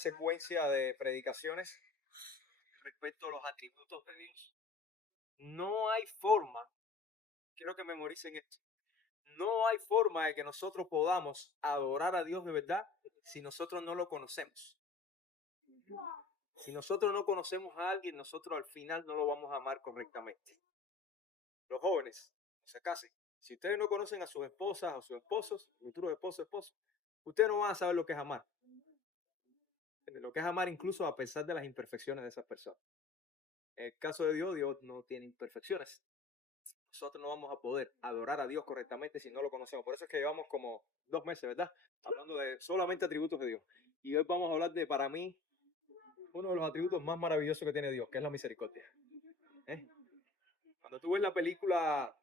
secuencia de predicaciones respecto a los atributos de Dios. No hay forma, quiero que memoricen esto, no hay forma de que nosotros podamos adorar a Dios de verdad si nosotros no lo conocemos. Si nosotros no conocemos a alguien, nosotros al final no lo vamos a amar correctamente. Los jóvenes, no se casen. Si ustedes no conocen a sus esposas, a sus esposos, futuros esposos, ustedes no van a saber lo que es amar. Lo que es amar incluso a pesar de las imperfecciones de esas personas. En el caso de Dios, Dios no tiene imperfecciones. Nosotros no vamos a poder adorar a Dios correctamente si no lo conocemos. Por eso es que llevamos como 2 meses, ¿verdad? Hablando de solamente atributos de Dios. Y hoy vamos a hablar de, para mí, uno de los atributos más maravillosos que tiene Dios, que es la misericordia. Cuando tú ves la película,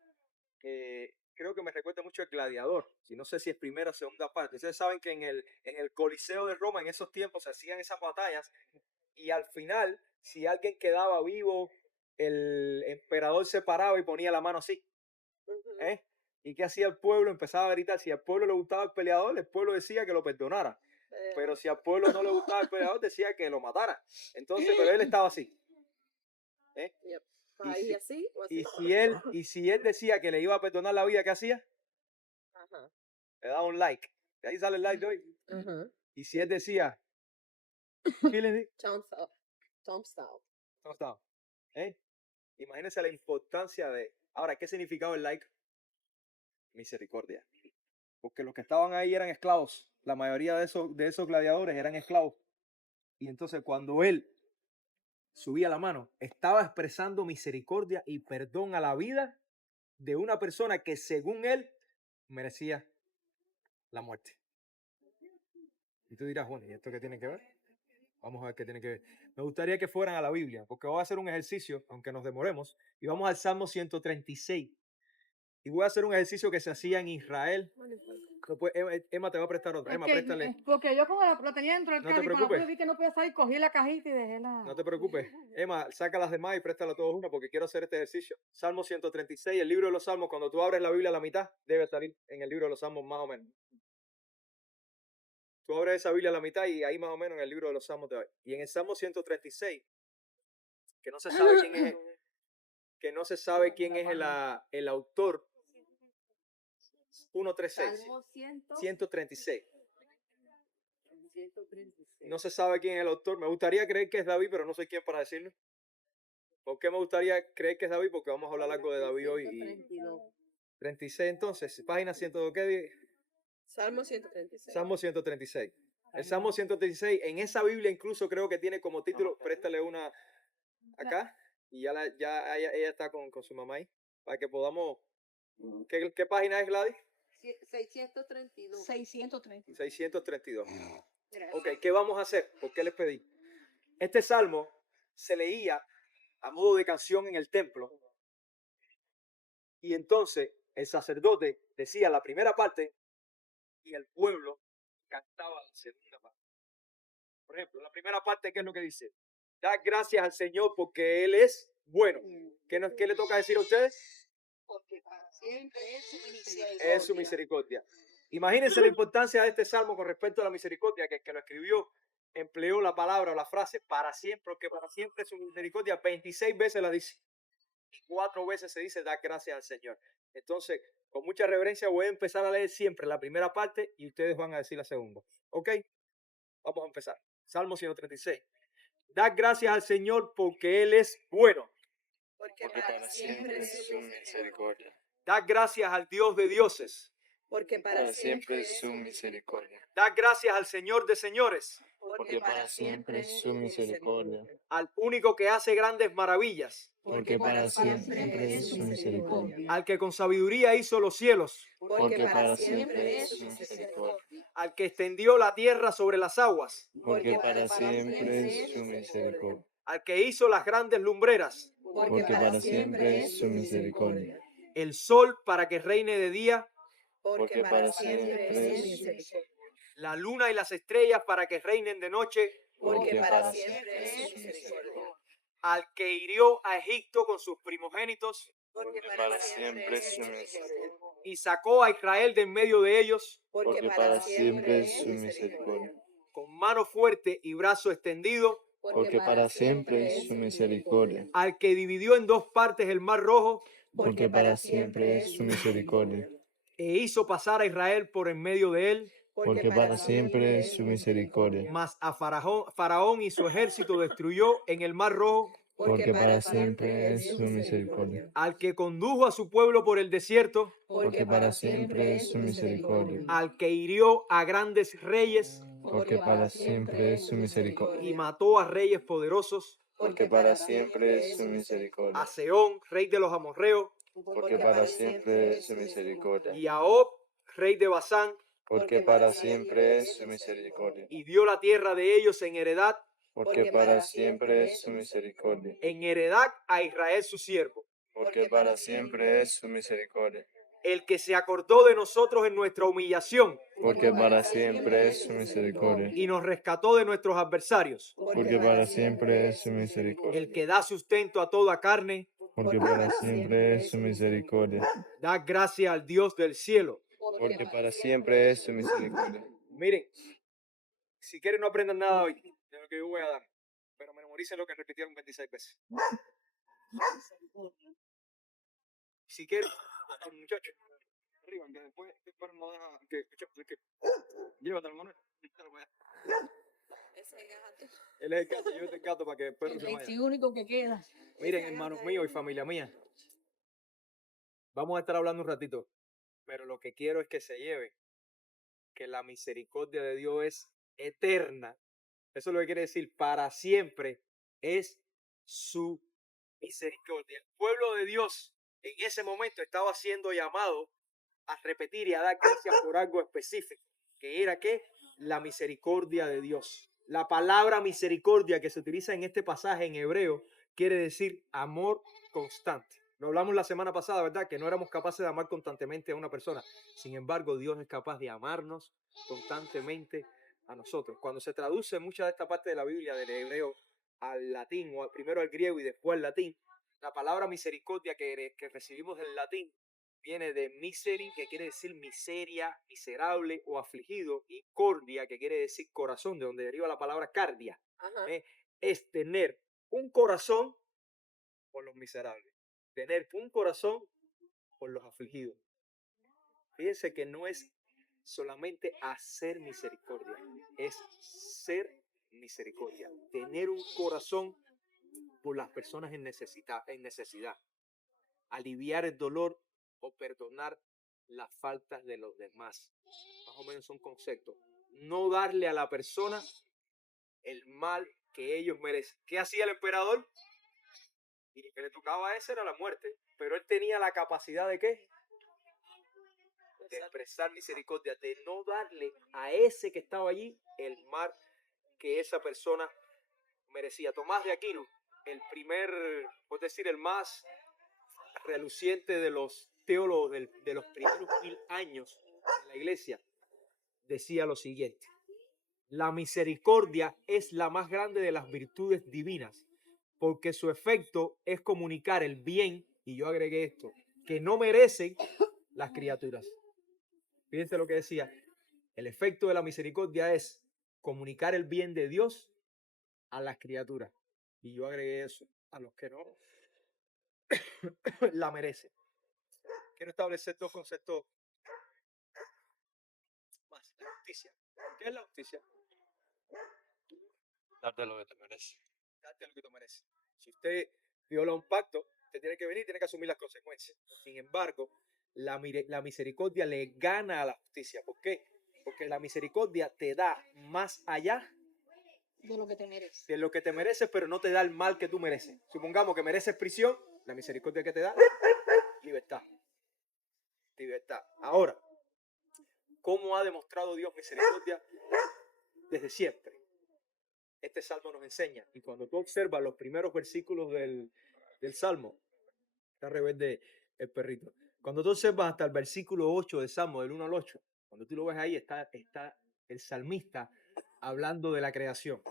creo que me recuerda mucho El Gladiador, y no sé si es primera o segunda parte. Ustedes saben que en el Coliseo de Roma, en esos tiempos, se hacían esas batallas, y al final, si alguien quedaba vivo, el emperador se paraba y ponía la mano así. ¿Y qué hacía el pueblo? Empezaba a gritar. Si al pueblo le gustaba el peleador, el pueblo decía que lo perdonara. Pero si al pueblo no le gustaba el peleador, decía que lo matara. Entonces, pero él estaba así. Y si él decía que le iba a perdonar la vida, ¿qué hacía? Le daba un like. De ahí sale el like de hoy. Y si él decía, Thumbs down. Imagínense la importancia de... Ahora, ¿qué significaba el like? Misericordia. Porque los que estaban ahí eran esclavos. La mayoría de esos gladiadores eran esclavos. Y entonces cuando él subía la mano, estaba expresando misericordia y perdón a la vida de una persona que según él merecía la muerte. Y tú dirás, bueno, ¿y esto qué tiene que ver? Vamos a ver qué tiene que ver. Me gustaría que fueran a la Biblia, porque voy a hacer un ejercicio, aunque nos demoremos, y vamos al Salmo 136. Y voy a hacer un ejercicio que se hacía en Israel. Después, Emma te va a prestar otra. Emma, préstale. Porque yo como lo tenía dentro del carro y cuando vi que no podía salir, cogí la cajita y dejé la... No te preocupes. Emma, saca las demás y préstala todas una porque quiero hacer este ejercicio. Salmo 136, el libro de los Salmos, cuando tú abres la Biblia a la mitad, debe salir en el libro de los Salmos más o menos. Tú abres esa Biblia a la mitad y ahí más o menos en el libro de los Salmos te va. Y en el Salmo 136, que no se sabe quién es el autor, 136. 136. No se sabe quién es el autor. Me gustaría creer que es David, pero no sé quién para decirlo. ¿Por qué me gustaría creer que es David? Porque vamos a hablar algo de David hoy. 36 entonces, página 100, ¿qué? Salmo 136. Salmo 136. El Salmo 136, en esa Biblia incluso creo que tiene como título, préstale una acá, y ya ella está con su mamá ahí, para que podamos... ¿Qué página es, Gladys? 632. 632. Ok, ¿qué vamos a hacer? ¿Por qué les pedí? Este salmo se leía a modo de canción en el templo y entonces el sacerdote decía la primera parte y el pueblo cantaba la segunda parte. Por ejemplo, la primera parte, ¿qué es lo que dice? Da gracias al Señor porque Él es bueno. ¿Qué le toca decir a ustedes? Porque para siempre es su misericordia. Es su misericordia. Imagínense la importancia de este salmo con respecto a la misericordia, que el que lo escribió empleó la palabra o la frase para siempre, porque para siempre es su misericordia. 26 veces la dice. Y 4 veces se dice da gracias al Señor. Entonces, con mucha reverencia voy a empezar a leer siempre la primera parte y ustedes van a decir la segunda. ¿Ok? Vamos a empezar. Salmo 136. Da gracias al Señor porque Él es bueno. Porque para siempre es su misericordia. Da gracias al Dios de dioses. Porque para siempre es su misericordia. Da gracias al Señor de señores. Porque para siempre es su misericordia. Al único que hace grandes maravillas. Porque para siempre es su misericordia. Al que con sabiduría hizo los cielos. Porque para siempre es su misericordia. Al que extendió la tierra sobre las aguas. Porque para siempre es su misericordia. Al que hizo las grandes lumbreras. Porque para siempre es su misericordia. El sol para que reine de día. Porque para siempre es su misericordia. La luna y las estrellas para que reinen de noche. Porque para siempre es su misericordia. Al que hirió a Egipto con sus primogénitos. Porque para siempre es su misericordia. Y sacó a Israel de en medio de ellos. Porque para siempre es su misericordia. Con mano fuerte y brazo extendido, porque para siempre es su misericordia, al que dividió en dos partes el mar rojo porque para siempre es su misericordia, e hizo pasar a Israel por en medio de él, porque para siempre es su misericordia, mas a Faraón y su ejército destruyó en el mar rojo, porque para siempre es su misericordia, al que condujo a su pueblo por el desierto, porque para siempre es su misericordia, al que hirió a grandes reyes porque para siempre es su y misericordia, mató a reyes poderosos, porque para siempre es su misericordia, a Sehón, rey de los amorreos, porque para siempre es su misericordia, y a Og, rey de Basán, porque para siempre es su misericordia, y dio la tierra de ellos porque para siempre es su misericordia, en heredad a Israel su siervo, porque para siempre es su misericordia, el que se acordó de nosotros en nuestra humillación porque para siempre es su misericordia, y nos rescató de nuestros adversarios, porque para siempre es su misericordia, el que da sustento a toda carne, porque para siempre es su misericordia, da gracia al Dios del cielo. porque para siempre es su misericordia. Miren, si quieren no aprendan nada hoy de lo que yo voy a dar, pero memoricen lo que repitieron 26 veces. Si quieren, muchachos, arriba, que después no deja que llévatelo, Manuel. Él es el gato, yo el gato para que el perro se vaya. El único que queda. Miren, hermanos míos y familia mía, vamos a estar hablando un ratito, pero lo que quiero es que se lleve que la misericordia de Dios es eterna. Eso es lo que quiere decir, para siempre es su misericordia. El pueblo de Dios en ese momento estaba siendo llamado a repetir y a dar gracias por algo específico, que era que la misericordia de Dios. La palabra misericordia que se utiliza en este pasaje en hebreo quiere decir amor constante. Lo hablamos la semana pasada, ¿verdad? Que no éramos capaces de amar constantemente a una persona. Sin embargo, Dios es capaz de amarnos constantemente a nosotros. Cuando se traduce mucha de esta parte de la Biblia del hebreo al latín, o primero al griego y después al latín, la palabra misericordia que recibimos del latín viene de miseri, que quiere decir miseria, miserable o afligido, y cordia, que quiere decir corazón, de donde deriva la palabra cardia. Es tener un corazón por los miserables, tener un corazón por los afligidos. Fíjense que no es solamente hacer misericordia, es ser misericordia, tener un corazón por las personas en necesidad, aliviar el dolor o perdonar las faltas de los demás. Más o menos son conceptos. No darle a la persona el mal que ellos merecen. ¿Qué hacía el emperador? Y lo que le tocaba a ese era la muerte. Pero él tenía la capacidad de ¿qué? De expresar misericordia, de no darle a ese que estaba allí el mal que esa persona merecía. Tomás de Aquino, el primer, por decir, el más reluciente de los teólogos de los primeros 1000 años de la iglesia, decía lo siguiente: la misericordia es la más grande de las virtudes divinas, porque su efecto es comunicar el bien, y yo agregué esto, que no merecen las criaturas. Fíjense lo que decía, el efecto de la misericordia es comunicar el bien de Dios a las criaturas, y yo agregué eso, a los que no la merecen. Quiero establecer dos conceptos más. La justicia. ¿Qué es la justicia? Darte lo que te mereces. Darte lo que tú mereces. Si usted viola un pacto, usted tiene que venir y tiene que asumir las consecuencias. Sin embargo, la misericordia le gana a la justicia. ¿Por qué? Porque la misericordia te da más allá De lo que te mereces. de lo que te mereces, pero no te da el mal que tú mereces. Supongamos que mereces prisión, la misericordia que te da, libertad. Libertad. Ahora, ¿cómo ha demostrado Dios misericordia? Desde siempre. Este salmo nos enseña, y cuando tú observas los primeros versículos del salmo, está rebelde el perrito, cuando tú observas hasta el versículo 8 del salmo, del 1 al 8, cuando tú lo ves ahí, está el salmista hablando de la creación.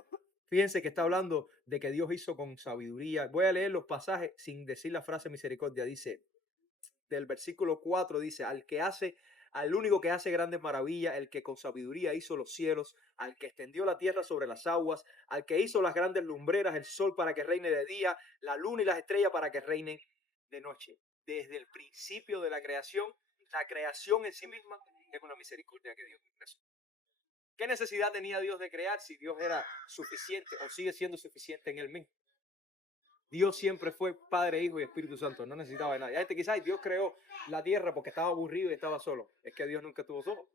Fíjense que está hablando de que Dios hizo con sabiduría. Voy a leer los pasajes sin decir la frase misericordia. Dice, del versículo 4 dice, al que hace al único que hace grandes maravillas, el que con sabiduría hizo los cielos, al que extendió la tierra sobre las aguas, al que hizo las grandes lumbreras, el sol para que reine de día, la luna y las estrellas para que reinen de noche. Desde el principio de la creación en sí misma es una misericordia que Dios expresó. ¿Qué necesidad tenía Dios de crear si Dios era suficiente o sigue siendo suficiente en Él mismo? Dios siempre fue Padre, Hijo y Espíritu Santo. No necesitaba de nadie. Quizás Dios creó la tierra porque estaba aburrido y estaba solo. Es que Dios nunca estuvo solo.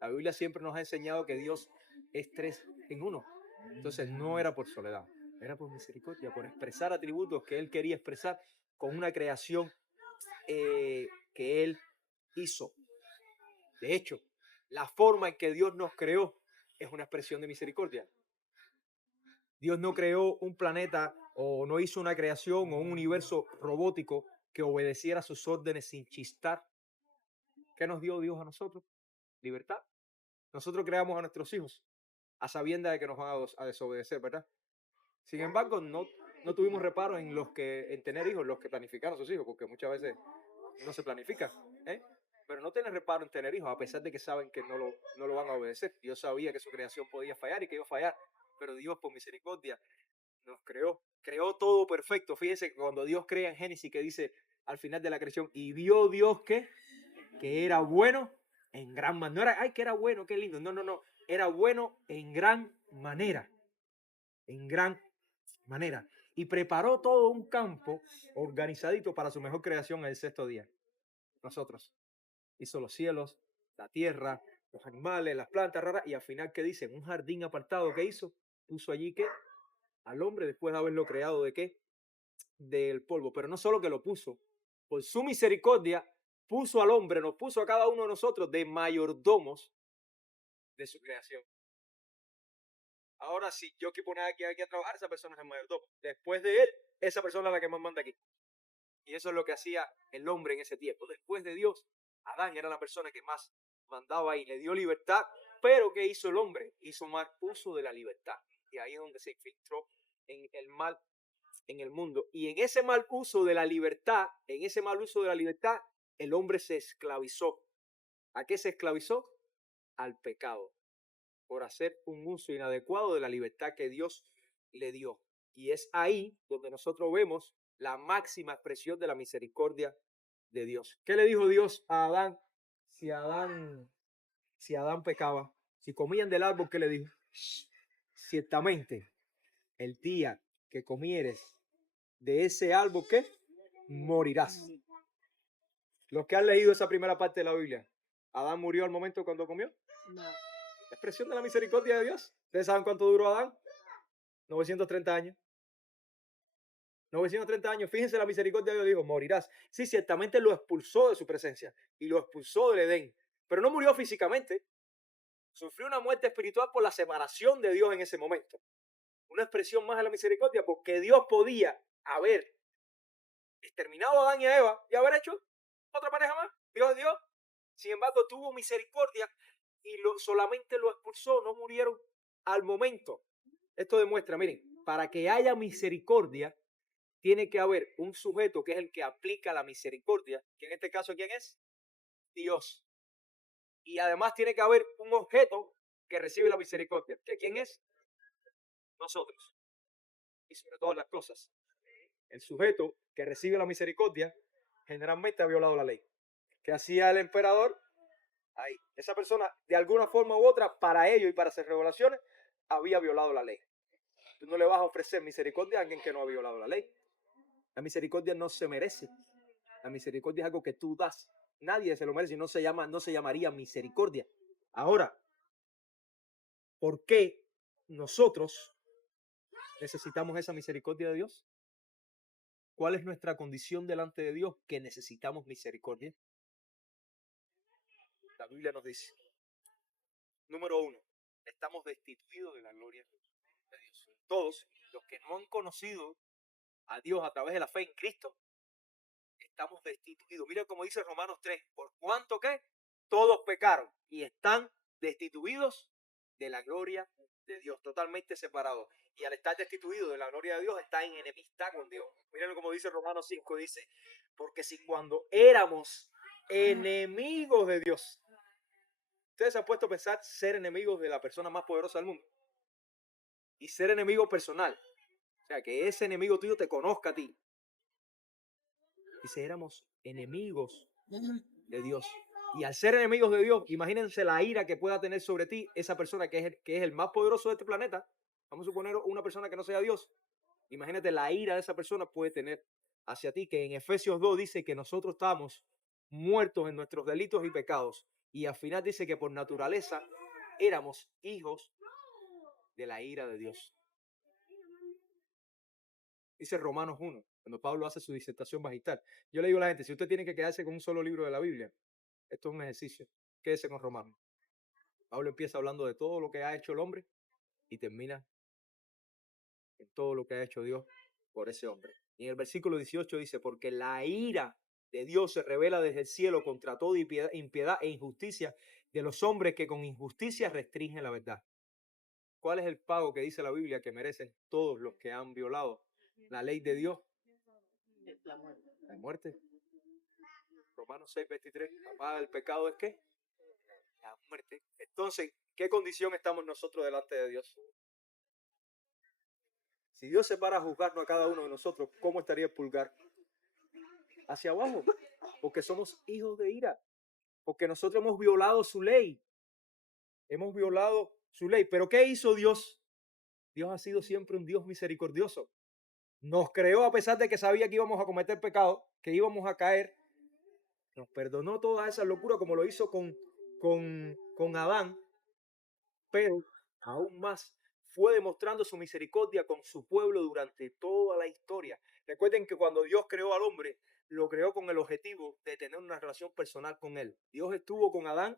La Biblia siempre nos ha enseñado que Dios es 3 en 1. Entonces no era por soledad, era por misericordia, por expresar atributos que Él quería expresar con una creación que Él hizo. De hecho, la forma en que Dios nos creó es una expresión de misericordia. Dios no creó un planeta o no hizo una creación o un universo robótico que obedeciera sus órdenes sin chistar. ¿Qué nos dio Dios a nosotros? Libertad. Nosotros creamos a nuestros hijos a sabiendas de que nos van a desobedecer, ¿verdad? Sin embargo, no tuvimos reparo en tener hijos, los que planificaron a sus hijos, porque muchas veces no se planifica, ¿eh? Pero no tienen reparo en tener hijos, a pesar de que saben que no lo van a obedecer. Dios sabía que su creación podía fallar y que iba a fallar, pero Dios por misericordia nos creó todo perfecto. Fíjense que cuando Dios crea en Génesis, que dice al final de la creación, y vio Dios que era bueno en gran manera. No era, ay, que era bueno, qué lindo. No. Era bueno en gran manera. En gran manera. Y preparó todo un campo organizadito para su mejor creación el 6º día. Nosotros. Hizo los cielos, la tierra, los animales, las plantas raras. Y al final, ¿qué dice? Un jardín apartado que hizo. Puso allí que al hombre después de haberlo creado ¿de qué? Del polvo. Pero no solo que lo puso, por su misericordia puso al hombre, nos puso a cada uno de nosotros de mayordomos de su creación. Ahora, si yo quiero poner aquí a trabajar, esa persona es el mayordomo. Después de él, esa persona es la que más manda aquí. Y eso es lo que hacía el hombre en ese tiempo. Después de Dios, Adán era la persona que más mandaba y le dio libertad. Pero ¿qué hizo el hombre? Hizo mal uso de la libertad. Y ahí es donde se infiltró en el mal en el mundo. Y en ese mal uso de la libertad, el hombre se esclavizó. ¿A qué se esclavizó? Al pecado, por hacer un uso inadecuado de la libertad que Dios le dio. Y es ahí donde nosotros vemos la máxima expresión de la misericordia de Dios. ¿Qué le dijo Dios a Adán? Si Adán pecaba, si comían del árbol, ¿qué le dijo? Ciertamente, el día que comieres de ese árbol, ¿qué? Morirás. Los que han leído esa primera parte de la Biblia, ¿Adán murió al momento cuando comió? No. La expresión de la misericordia de Dios. ¿Ustedes saben cuánto duró Adán? 930 años. 930 años. Fíjense la misericordia de Dios. Dijo, morirás. Sí, ciertamente lo expulsó de su presencia y lo expulsó del Edén. Pero no murió físicamente. Sufrió una muerte espiritual por la separación de Dios en ese momento. Una expresión más de la misericordia porque Dios podía haber exterminado a Adán y a Eva y haber hecho otra pareja más. Dios. Sin embargo, tuvo misericordia y solamente lo expulsó, no murieron al momento. Esto demuestra, miren, para que haya misericordia, tiene que haber un sujeto que es el que aplica la misericordia, que en este caso, ¿quién es? Dios. Y además tiene que haber un objeto que recibe la misericordia. ¿Quién es? Nosotros. Y sobre todas las cosas, el sujeto que recibe la misericordia generalmente ha violado la ley. ¿Qué hacía el emperador? Ahí. Esa persona, de alguna forma u otra, para ello y para hacer revelaciones, había violado la ley. Tú no le vas a ofrecer misericordia a alguien que no ha violado la ley. La misericordia no se merece. La misericordia es algo que tú das. Nadie se lo merece y no se llamaría misericordia. Ahora, ¿por qué nosotros necesitamos esa misericordia de Dios? ¿Cuál es nuestra condición delante de Dios que necesitamos misericordia? La Biblia nos dice, número 1, estamos destituidos de la gloria de Dios. Todos los que no han conocido a Dios a través de la fe en Cristo, estamos destituidos. Mira como dice Romanos 3, por cuanto que todos pecaron y están destituidos de la gloria de Dios, totalmente separados. Y al estar destituidos de la gloria de Dios, está en enemistad con Dios. Miren como dice Romanos 5, dice, porque si cuando éramos enemigos de Dios. Ustedes se han puesto a pensar ser enemigos de la persona más poderosa del mundo. Y ser enemigo personal. O sea, que ese enemigo tuyo te conozca a ti. Dice, éramos enemigos de Dios. Y al ser enemigos de Dios, imagínense la ira que pueda tener sobre ti esa persona que es el más poderoso de este planeta. Vamos a suponer una persona que no sea Dios. Imagínate la ira de esa persona puede tener hacia ti, que en Efesios 2 dice que nosotros estamos muertos en nuestros delitos y pecados. Y al final dice que por naturaleza éramos hijos de la ira de Dios. Dice Romanos 1, cuando Pablo hace su disertación magistral. Yo le digo a la gente, si usted tiene que quedarse con un solo libro de la Biblia, esto es un ejercicio, quédese con Romanos. Pablo empieza hablando de todo lo que ha hecho el hombre y termina en todo lo que ha hecho Dios por ese hombre. Y en el versículo 18 dice, porque la ira de Dios se revela desde el cielo contra toda impiedad e injusticia de los hombres que con injusticia restringen la verdad. ¿Cuál es el pago que dice la Biblia que merecen todos los que han violado la ley de Dios? La muerte. Romanos 6:23. La paga del pecado es ¿qué? La muerte. Entonces, ¿qué condición estamos nosotros delante de Dios? Si Dios se para a juzgarnos a cada uno de nosotros, ¿cómo estaría el pulgar? Hacia abajo. Porque somos hijos de ira. Porque nosotros hemos violado su ley. Hemos violado su ley. ¿Pero qué hizo Dios? Dios ha sido siempre un Dios misericordioso. Nos creó a pesar de que sabía que íbamos a cometer pecado, que íbamos a caer. Nos perdonó toda esa locura como lo hizo con Adán. Pero aún más fue demostrando su misericordia con su pueblo durante toda la historia. Recuerden que cuando Dios creó al hombre, lo creó con el objetivo de tener una relación personal con él. Dios estuvo con Adán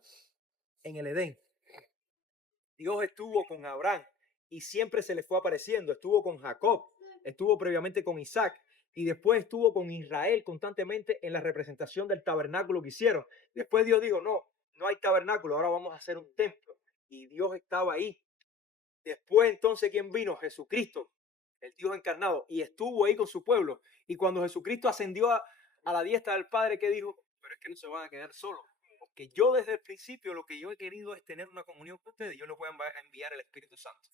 en el Edén. Dios estuvo con Abraham y siempre se le fue apareciendo. Estuvo con Jacob, estuvo previamente con Isaac y después estuvo con Israel constantemente en la representación del tabernáculo que hicieron. Después Dios dijo, no hay tabernáculo, ahora vamos a hacer un templo. Y Dios estaba ahí. Después entonces, ¿quién vino? Jesucristo, el Dios encarnado, y estuvo ahí con su pueblo. Y cuando Jesucristo ascendió a la diestra del Padre, ¿qué dijo? Pero es que no se van a quedar solos. Porque yo desde el principio lo que yo he querido es tener una comunión con ustedes. Yo les voy a enviar el Espíritu Santo.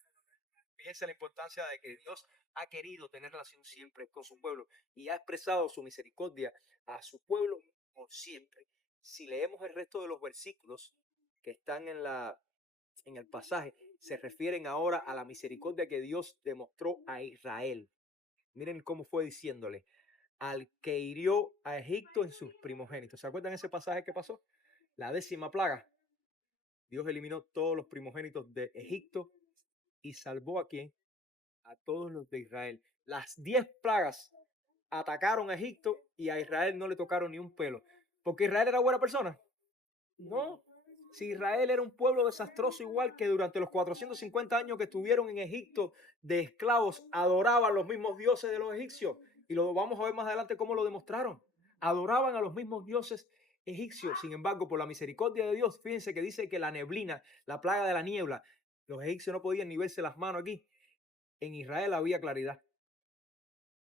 Fíjense la importancia de que Dios ha querido tener relación siempre con su pueblo y ha expresado su misericordia a su pueblo por siempre. Si leemos el resto de los versículos que están en el pasaje, se refieren ahora a la misericordia que Dios demostró a Israel. Miren cómo fue diciéndole, al que hirió a Egipto en sus primogénitos. ¿Se acuerdan ese pasaje que pasó? La 10ª plaga. Dios eliminó todos los primogénitos de Egipto y salvó ¿a quién? A todos los de Israel. Las 10 plagas atacaron a Egipto y a Israel no le tocaron ni un pelo. ¿Porque Israel era buena persona? No. Si Israel era un pueblo desastroso igual que durante los 450 años que estuvieron en Egipto de esclavos, adoraban los mismos dioses de los egipcios. Y lo vamos a ver más adelante cómo lo demostraron. Adoraban a los mismos dioses egipcios. Sin embargo, por la misericordia de Dios, fíjense que dice que la neblina, la plaga de la niebla, los egipcios no podían ni verse las manos aquí. En Israel había claridad.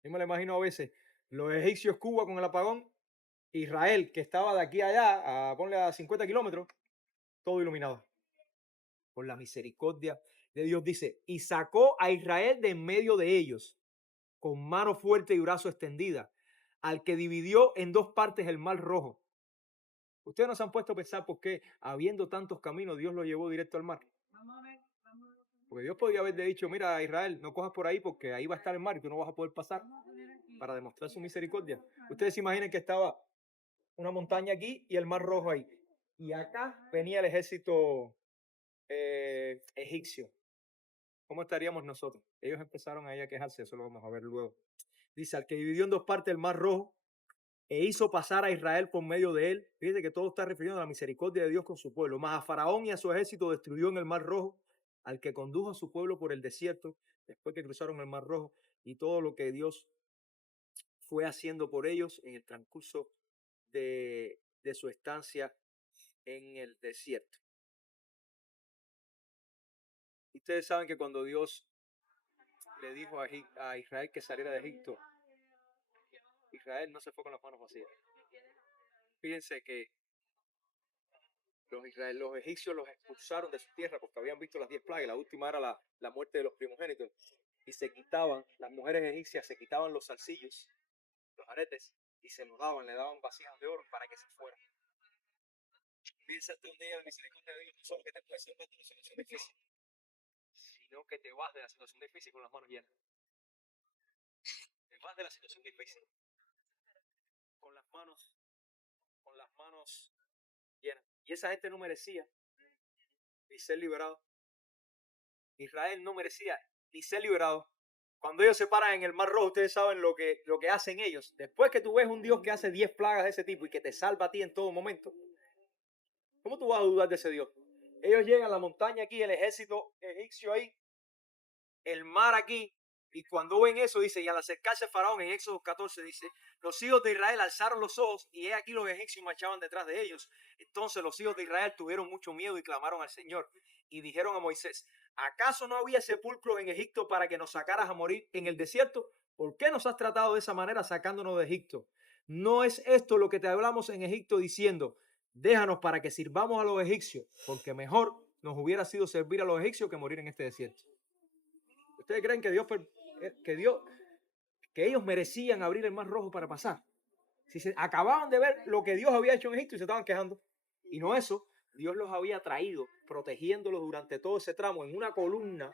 Yo me lo imagino a veces, los egipcios Cuba con el apagón, Israel que estaba de aquí a allá, ponle a 50 kilómetros, todo iluminado. Por la misericordia de Dios dice, y sacó a Israel de en medio de ellos, con mano fuerte y brazo extendida, al que dividió en dos partes el mar rojo. Ustedes no se han puesto a pensar por qué, habiendo tantos caminos, Dios lo llevó directo al mar. Porque Dios podía haberle dicho, mira Israel, no cojas por ahí porque ahí va a estar el mar y tú no vas a poder pasar, para demostrar su misericordia. Ustedes se imaginen que estaba una montaña aquí y el mar rojo ahí. Y acá venía el ejército egipcio. ¿Cómo estaríamos nosotros? Ellos empezaron ahí a quejarse, eso lo vamos a ver luego. Dice, al que dividió en dos partes el mar rojo e hizo pasar a Israel por medio de él. Fíjate que todo está refiriendo a la misericordia de Dios con su pueblo. Más a Faraón y a su ejército destruyó en el mar rojo, al que condujo a su pueblo por el desierto, después que cruzaron el mar rojo, y todo lo que Dios fue haciendo por ellos en el transcurso de su estancia en el desierto. Y ustedes saben que cuando Dios le dijo a Israel que saliera de Egipto, Israel no se fue con las manos vacías. Fíjense que los egipcios los expulsaron de su tierra porque habían visto las 10 plagas. La última era la muerte de los primogénitos. Y se quitaban, las mujeres egipcias se quitaban los zarcillos, los aretes, y se los daban, le daban vasijas de oro para que se fueran. Piensa un día de misericordia de Dios, no solo que te puede salvar de una situación difícil, sino que te vas de la situación difícil con las manos llenas. Te vas de la situación difícil con las manos llenas. Y esa gente no merecía ni ser liberado. Israel no merecía ni ser liberado. Cuando ellos se paran en el Mar Rojo, ustedes saben lo que hacen ellos. Después que tú ves un Dios que hace 10 plagas de ese tipo y que te salva a ti en todo momento, ¿cómo tú vas a dudar de ese Dios? Ellos llegan a la montaña aquí, el ejército egipcio ahí, el mar aquí, y cuando ven eso, dice, y al acercarse Faraón, en Éxodo 14, dice, los hijos de Israel alzaron los ojos, y he aquí los egipcios marchaban detrás de ellos. Entonces los hijos de Israel tuvieron mucho miedo y clamaron al Señor, y dijeron a Moisés, ¿acaso no había sepulcro en Egipto para que nos sacaras a morir en el desierto? ¿Por qué nos has tratado de esa manera sacándonos de Egipto? ¿No es esto lo que te hablamos en Egipto diciendo, déjanos para que sirvamos a los egipcios, porque mejor nos hubiera sido servir a los egipcios que morir en este desierto? ¿Ustedes creen que ellos merecían abrir el Mar Rojo para pasar? Si se acababan de ver lo que Dios había hecho en Egipto y se estaban quejando. Y no eso, Dios los había traído, protegiéndolos durante todo ese tramo en una columna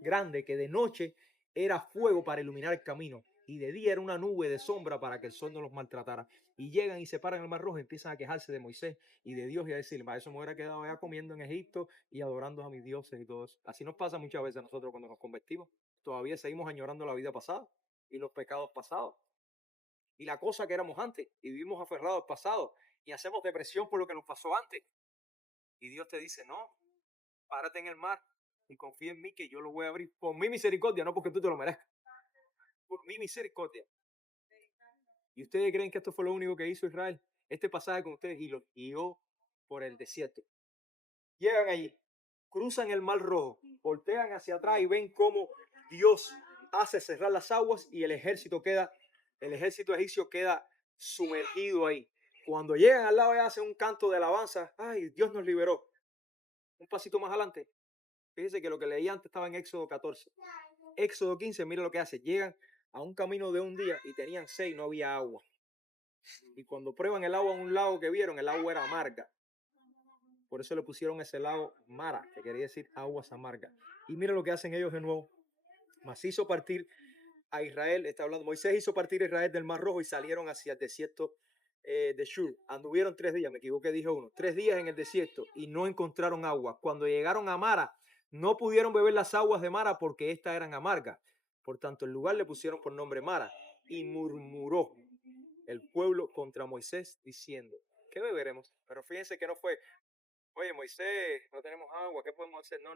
grande que de noche era fuego para iluminar el camino y de día era una nube de sombra para que el sol no los maltratara. Y llegan y se paran en el Mar Rojo y empiezan a quejarse de Moisés y de Dios y a decirle, para eso me hubiera quedado allá comiendo en Egipto y adorando a mis dioses y todo eso. Así nos pasa muchas veces a nosotros cuando nos convertimos. Todavía seguimos añorando la vida pasada y los pecados pasados y la cosa que éramos antes y vivimos aferrados al pasado y hacemos depresión por lo que nos pasó antes. Y Dios te dice, no, párate en el mar y confía en mí que yo lo voy a abrir por mi misericordia, no porque tú te lo merezcas. Por mi misericordia. ¿Y ustedes creen que esto fue lo único que hizo Israel? Este pasaje con ustedes y los guió por el desierto. Llegan allí, cruzan el Mar Rojo, voltean hacia atrás y ven cómo Dios hace cerrar las aguas y el ejército egipcio queda sumergido ahí. Cuando llegan al lado y hacen un canto de alabanza, ¡ay, Dios nos liberó! Un pasito más adelante, fíjense que lo que leí antes estaba en Éxodo 14. Éxodo 15, mira lo que hace. Llegan a un camino de un día y tenían sed y no había agua. Y cuando prueban el agua en un lago que vieron, el agua era amarga. Por eso le pusieron ese lago Mara, que quería decir aguas amargas. Y mira lo que hacen ellos de nuevo. Mas hizo partir a Israel, está hablando, Moisés hizo partir a Israel del Mar Rojo y salieron hacia el desierto de Shur. Anduvieron 3 días, me equivoqué, dije uno. 3 días en el desierto y no encontraron agua. Cuando llegaron a Mara, no pudieron beber las aguas de Mara porque éstas eran amargas. Por tanto, el lugar le pusieron por nombre Mara. Y murmuró el pueblo contra Moisés diciendo, ¿qué beberemos? Pero fíjense que no fue, oye Moisés, no tenemos agua, ¿qué podemos hacer? No,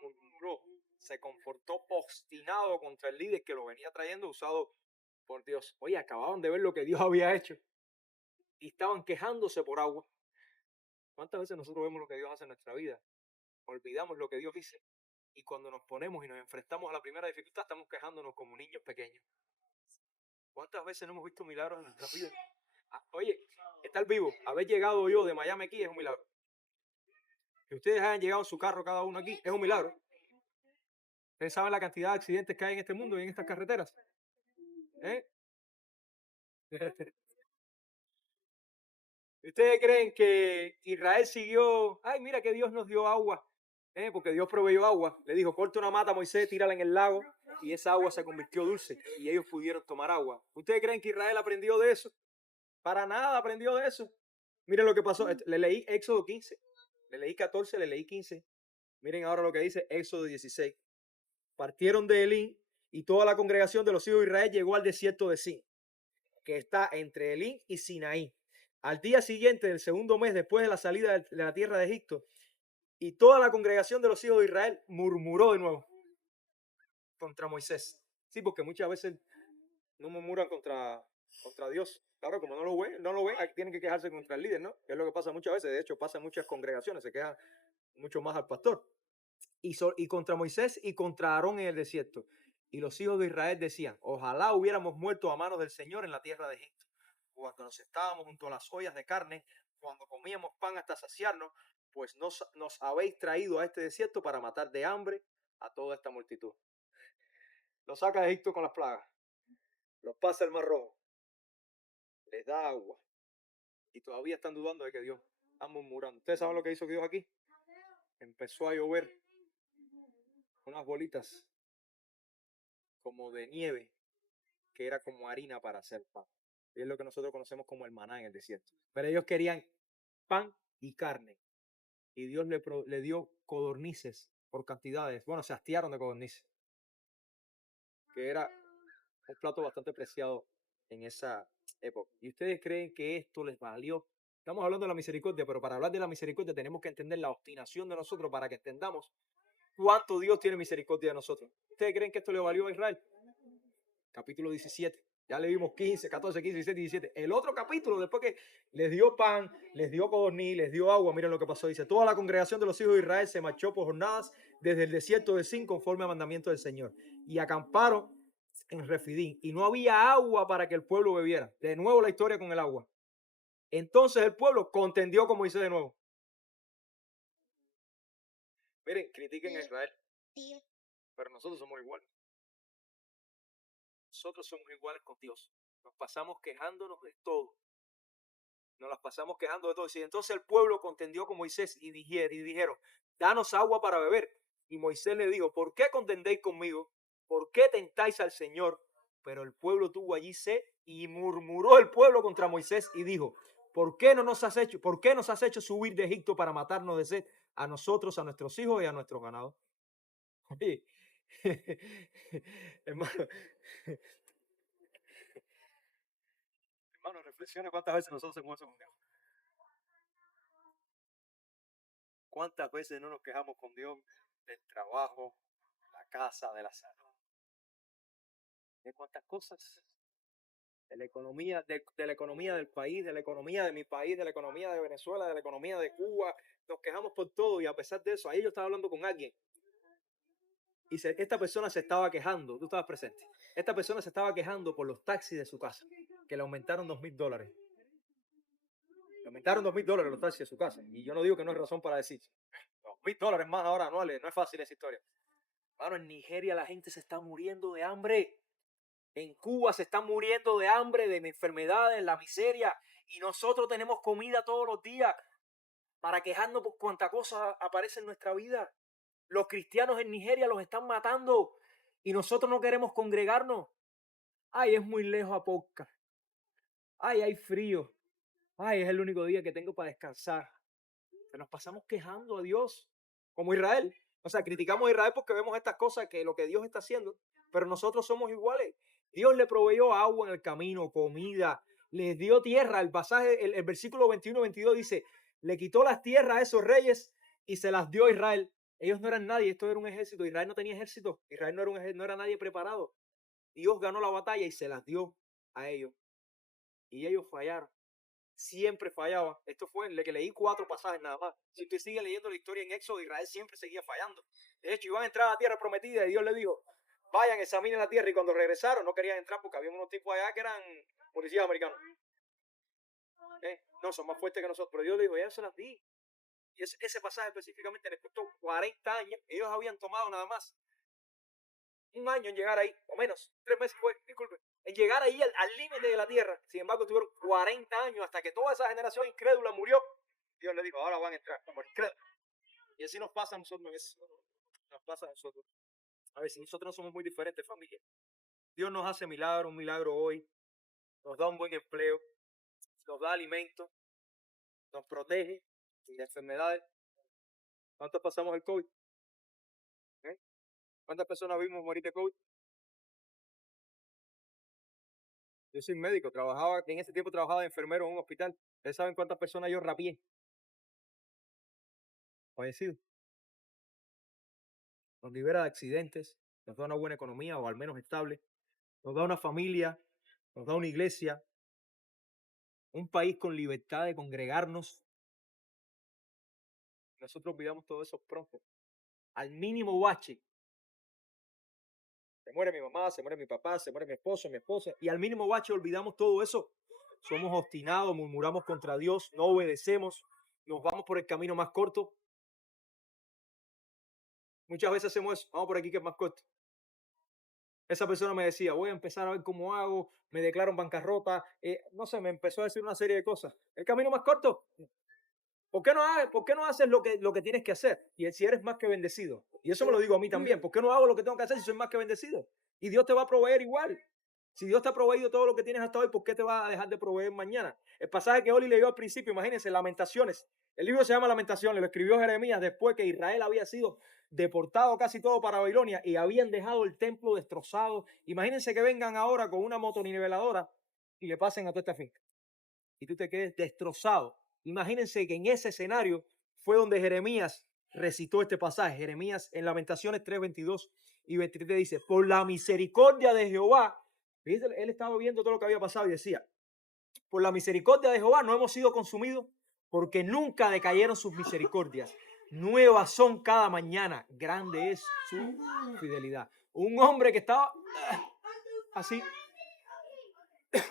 murmuró. Se comportó obstinado contra el líder que lo venía trayendo usado por Dios. Oye, acababan de ver lo que Dios había hecho y estaban quejándose por agua. ¿Cuántas veces nosotros vemos lo que Dios hace en nuestra vida? Olvidamos lo que Dios dice. Y cuando nos ponemos y nos enfrentamos a la primera dificultad, estamos quejándonos como niños pequeños. ¿Cuántas veces no hemos visto milagros en nuestra vida? Oye, estar vivo, haber llegado yo de Miami aquí es un milagro. Que ustedes hayan llegado en su carro cada uno aquí es un milagro. Ustedes saben la cantidad de accidentes que hay en este mundo y en estas carreteras. ¿Ustedes creen que Israel siguió? Ay, mira que Dios nos dio agua. Porque Dios proveyó agua. Le dijo, corta una mata a Moisés, tírala en el lago. Y esa agua se convirtió dulce. Y ellos pudieron tomar agua. ¿Ustedes creen que Israel aprendió de eso? Para nada aprendió de eso. Miren lo que pasó. Le leí Éxodo 15. Le leí 14, le leí 15. Miren ahora lo que dice Éxodo 16. Partieron de Elín y toda la congregación de los hijos de Israel llegó al desierto de Sin, que está entre Elín y Sinaí. Al día siguiente del segundo mes después de la salida de la tierra de Egipto, y toda la congregación de los hijos de Israel murmuró de nuevo contra Moisés. Sí, porque muchas veces no murmuran contra Dios. Claro, como no lo ven, tienen que quejarse contra el líder, ¿no? Que es lo que pasa muchas veces. De hecho, pasa en muchas congregaciones, se quejan mucho más al pastor. Y contra Moisés y contra Aarón en el desierto. Y los hijos de Israel decían, ojalá hubiéramos muerto a manos del Señor en la tierra de Egipto, cuando nos estábamos junto a las ollas de carne, cuando comíamos pan hasta saciarnos, pues nos habéis traído a este desierto para matar de hambre a toda esta multitud. Los saca de Egipto con las plagas, los pasa el Mar Rojo, les da agua y todavía están dudando de que Dios, están murmurando. ¿Ustedes saben lo que hizo Dios aquí? Empezó a llover unas bolitas como de nieve, que era como harina para hacer pan. Y es lo que nosotros conocemos como el maná en el desierto. Pero ellos querían pan y carne. Y Dios le dio codornices por cantidades. Bueno, se hastiaron de codornices, que era un plato bastante preciado en esa época. ¿Y ustedes creen que esto les valió? Estamos hablando de la misericordia, pero para hablar de la misericordia tenemos que entender la obstinación de nosotros para que entendamos cuánto Dios tiene misericordia de nosotros. ¿Ustedes creen que esto le valió a Israel? Capítulo 17. Ya le vimos 15, 14, 15, 16, 17. El otro capítulo, después que les dio pan, les dio codorniz, les dio agua, miren lo que pasó. Dice, toda la congregación de los hijos de Israel se marchó por jornadas desde el desierto de Sin conforme al mandamiento del Señor. Y acamparon en Refidín. Y no había agua para que el pueblo bebiera. De nuevo la historia con el agua. Entonces el pueblo contendió con Moisés de nuevo. Miren, critiquen a Israel. Pero nosotros somos iguales. Nosotros somos iguales con Dios. Nos pasamos quejándonos de todo. Nos las pasamos quejando de todo. Y entonces el pueblo contendió con Moisés y dijeron, danos agua para beber. Y Moisés le dijo, ¿por qué contendéis conmigo? ¿Por qué tentáis al Señor? Pero el pueblo tuvo allí sed y murmuró el pueblo contra Moisés y dijo, ¿por qué nos has hecho subir de Egipto para matarnos de sed a nosotros, a nuestros hijos y a nuestros ganados? Oye, hermano, reflexione cuántas veces nosotros hacemos eso con Dios. ¿Cuántas veces no nos quejamos con Dios del trabajo, la casa, de la salud? ¿De cuántas cosas? De la economía, de la economía del país, de la economía de mi país, de la economía de Venezuela, de la economía de Cuba. Nos quejamos por todo y a pesar de eso, ahí yo estaba hablando con alguien y esta persona se estaba quejando, tú estabas presente, esta persona se estaba quejando por los taxis de su casa, que le aumentaron $2,000. Le aumentaron $2,000 los taxis de su casa. Y yo no digo que no es razón para decir $2,000 más ahora anuales, no es fácil esa historia. Claro, en Nigeria la gente se está muriendo de hambre. En Cuba se están muriendo de hambre, de enfermedades, la miseria. Y nosotros tenemos comida todos los días para quejarnos por cuánta cosa aparece en nuestra vida. Los cristianos en Nigeria los están matando y nosotros no queremos congregarnos. Ay, es muy lejos a Posca. Ay, hay frío. Ay, es el único día que tengo para descansar. Que nos pasamos quejando a Dios, como Israel. O sea, criticamos a Israel porque vemos estas cosas, que lo que Dios está haciendo, pero nosotros somos iguales. Dios le proveyó agua en el camino, comida, les dio tierra. El pasaje, el versículo 21-22 dice, le quitó las tierras a esos reyes y se las dio a Israel. Ellos no eran nadie, esto era un ejército. Israel no tenía ejército, Israel no era nadie preparado. Dios ganó la batalla y se las dio a ellos. Y ellos fallaron. Siempre fallaba. Esto fue el que leí 4 pasajes nada más. Si usted sigue leyendo la historia en Éxodo, Israel siempre seguía fallando. De hecho, iban a entrar a la tierra prometida y Dios le dijo, vayan, examinen la tierra. Y cuando regresaron no querían entrar porque había unos tipos allá que eran policías americanos. No, son más fuertes que nosotros. Pero Dios le dijo, ya se las di. Y ese pasaje específicamente les costó 40 años. Ellos habían tomado nada más un año en llegar ahí, o menos, 3 meses fue, disculpe, en llegar ahí al límite de la tierra. Sin embargo, tuvieron 40 años hasta que toda esa generación incrédula murió. Dios le dijo, ahora van a entrar como incrédulos. Y así nos pasa a nosotros. Nos pasa a nosotros. A ver, si nosotros no somos muy diferentes, familia. Dios nos hace milagros, un milagro hoy. Nos da un buen empleo. Nos da alimento. Nos protege de enfermedades. ¿Cuántos pasamos el COVID? ¿Cuántas personas vimos morir de COVID? Yo soy médico, en ese tiempo trabajaba de enfermero en un hospital. ¿Ustedes saben cuántas personas yo rapié? Fallecidos. Nos libera de accidentes, nos da una buena economía o al menos estable, nos da una familia, nos da una iglesia, un país con libertad de congregarnos. Nosotros olvidamos todo eso pronto. Al mínimo bache. Se muere mi mamá, se muere mi papá, se muere mi esposo, mi esposa. Y al mínimo bache olvidamos todo eso. Somos obstinados, murmuramos contra Dios, no obedecemos. nos vamos por el camino más corto. Muchas veces hacemos eso, vamos por aquí que es más corto. Esa persona me decía, voy a empezar a ver cómo hago, me declaro en bancarrota, no sé, me empezó a decir una serie de cosas. El camino más corto. ¿Por qué no haces lo que tienes que hacer? Y si eres más que bendecido. Y eso me lo digo a mí también. ¿Por qué no hago lo que tengo que hacer si soy más que bendecido? Y Dios te va a proveer igual. Si Dios te ha proveído todo lo que tienes hasta hoy, ¿por qué te va a dejar de proveer mañana? El pasaje que Oli leyó al principio, imagínense, Lamentaciones. El libro se llama Lamentaciones, lo escribió Jeremías después que Israel había sido deportado casi todo para Babilonia y habían dejado el templo destrozado. Imagínense que vengan ahora con una motoniveladora y le pasen a toda esta finca. Y tú te quedes destrozado. Imagínense que en ese escenario fue donde Jeremías recitó este pasaje. Jeremías en Lamentaciones 3, 22 y 23 dice, por la misericordia de Jehová, él estaba viendo todo lo que había pasado y decía, por la misericordia de Jehová no hemos sido consumidos porque nunca decayeron sus misericordias. Nuevas son cada mañana, grande es su fidelidad. Un hombre que estaba así,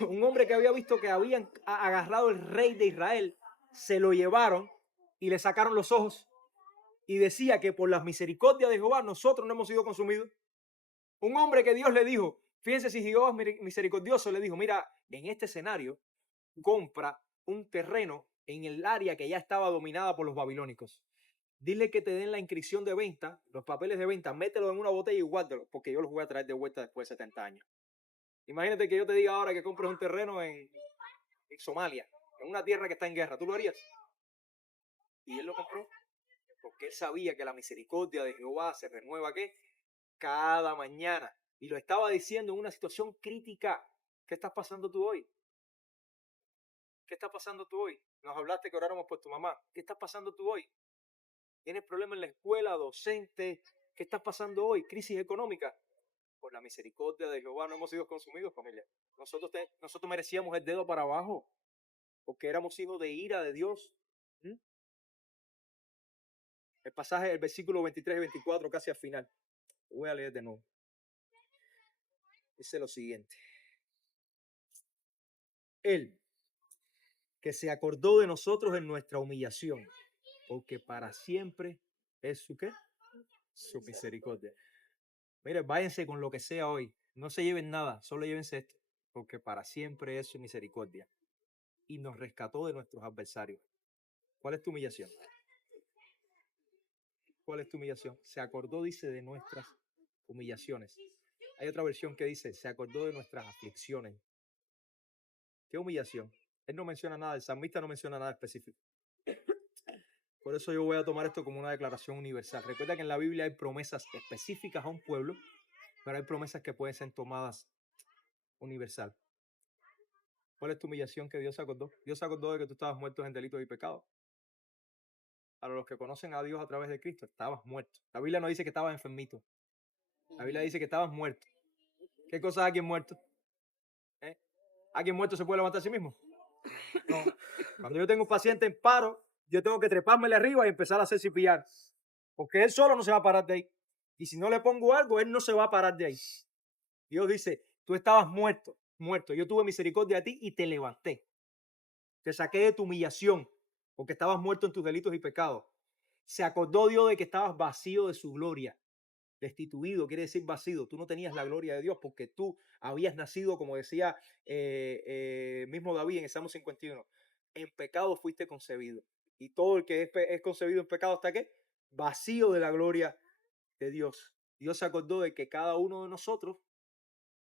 un hombre que había visto que habían agarrado el rey de Israel, se lo llevaron y le sacaron los ojos y decía que por las misericordias de Jehová nosotros no hemos sido consumidos. Un hombre que Dios le dijo, fíjense si Jehová es misericordioso, le dijo, mira, en este escenario compra un terreno en el área que ya estaba dominada por los babilónicos. Dile que te den la inscripción de venta, los papeles de venta, mételo en una botella y guárdalo, porque yo los voy a traer de vuelta después de 70 años. Imagínate que yo te diga ahora que compres un terreno en Somalia, en una tierra que está en guerra. ¿Tú lo harías? Y él lo compró porque él sabía que la misericordia de Jehová se renueva ¿qué? Cada mañana. Y lo estaba diciendo en una situación crítica. ¿Qué estás pasando tú hoy? ¿Qué estás pasando tú hoy? Nos hablaste que oráramos por tu mamá. ¿Qué estás pasando tú hoy? ¿Tienes problemas en la escuela, docente? ¿Qué estás pasando hoy? ¿Crisis económica? Por la misericordia de Jehová no hemos sido consumidos, familia. Nosotros merecíamos el dedo para abajo porque éramos hijos de ira de Dios. El pasaje del versículo 23 y 24 casi al final. Lo voy a leer de nuevo. Dice lo siguiente. Él, que se acordó de nosotros en nuestra humillación, porque para siempre es su ¿qué? Su misericordia. Mire, váyanse con lo que sea hoy. No se lleven nada, solo llévense esto, porque para siempre es su misericordia. Y nos rescató de nuestros adversarios. ¿Cuál es tu humillación? ¿Cuál es tu humillación? Se acordó, dice, de nuestras humillaciones. Hay otra versión que dice, se acordó de nuestras aflicciones. ¿Qué humillación? Él no menciona nada, el salmista no menciona nada específico. Por eso yo voy a tomar esto como una declaración universal. Recuerda que en la Biblia hay promesas específicas a un pueblo, pero hay promesas que pueden ser tomadas universal. ¿Cuál es tu humillación que Dios se acordó? Dios se acordó de que tú estabas muerto en delitos y pecados. Para los que conocen a Dios a través de Cristo, estabas muerto. La Biblia no dice que estabas enfermito. La Biblia dice que estabas muerto. ¿Qué cosa es alguien muerto? ¿Alguien muerto se puede levantar a sí mismo? No. Cuando yo tengo un paciente en paro, yo tengo que trepármele arriba y empezar a hacer CPR. Porque él solo no se va a parar de ahí. Y si no le pongo algo, él no se va a parar de ahí. Dios dice, tú estabas muerto. Yo tuve misericordia de ti y te levanté. Te saqué de tu humillación porque estabas muerto en tus delitos y pecados. Se acordó Dios de que estabas vacío de su gloria. Destituido quiere decir vacío. Tú no tenías la gloria de Dios porque tú habías nacido, como decía mismo David en el Salmo 51. En pecado fuiste concebido. Y todo el que es concebido en pecado, ¿está qué? Vacío de la gloria de Dios. Dios se acordó de que cada uno de nosotros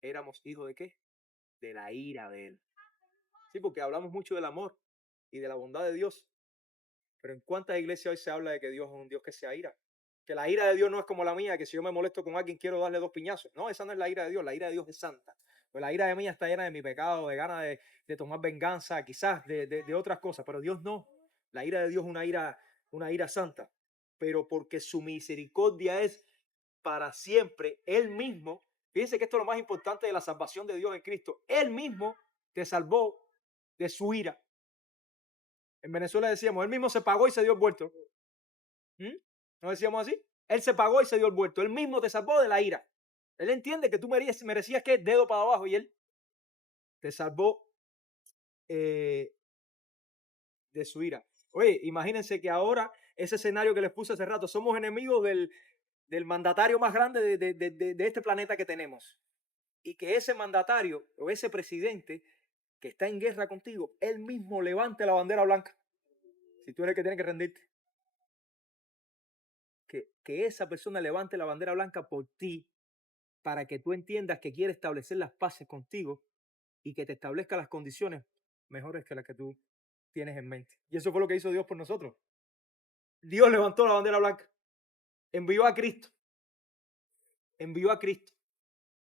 éramos hijos de qué? De la ira de Él. Sí, porque hablamos mucho del amor y de la bondad de Dios. Pero ¿en cuántas iglesias hoy se habla de que Dios es un Dios que se aira? Que la ira de Dios no es como la mía, que si yo me molesto con alguien quiero darle 2 piñazos. No, esa no es la ira de Dios. La ira de Dios es santa. Pues la ira de mía está llena de mi pecado, de ganas de tomar venganza, quizás de otras cosas. Pero Dios no. La ira de Dios es una ira santa. Pero porque su misericordia es para siempre, Él mismo, fíjense que esto es lo más importante de la salvación de Dios en Cristo. Él mismo te salvó de su ira. En Venezuela decíamos, Él mismo se pagó y se dio el vuelto. ¿No decíamos así? Él se pagó y se dio el vuelto. Él mismo te salvó de la ira. Él entiende que tú merecías que dedo para abajo y Él te salvó de su ira. Oye, imagínense que ahora ese escenario que les puse hace rato, somos enemigos del mandatario más grande de este planeta que tenemos. Y que ese mandatario o ese presidente que está en guerra contigo, él mismo levante la bandera blanca. Si tú eres el que tiene que rendirte. Que esa persona levante la bandera blanca por ti para que tú entiendas que quiere establecer las paces contigo y que te establezca las condiciones mejores que las que tú tienes en mente. Y eso fue lo que hizo Dios por nosotros. Dios levantó la bandera blanca, envió a Cristo, envió a Cristo.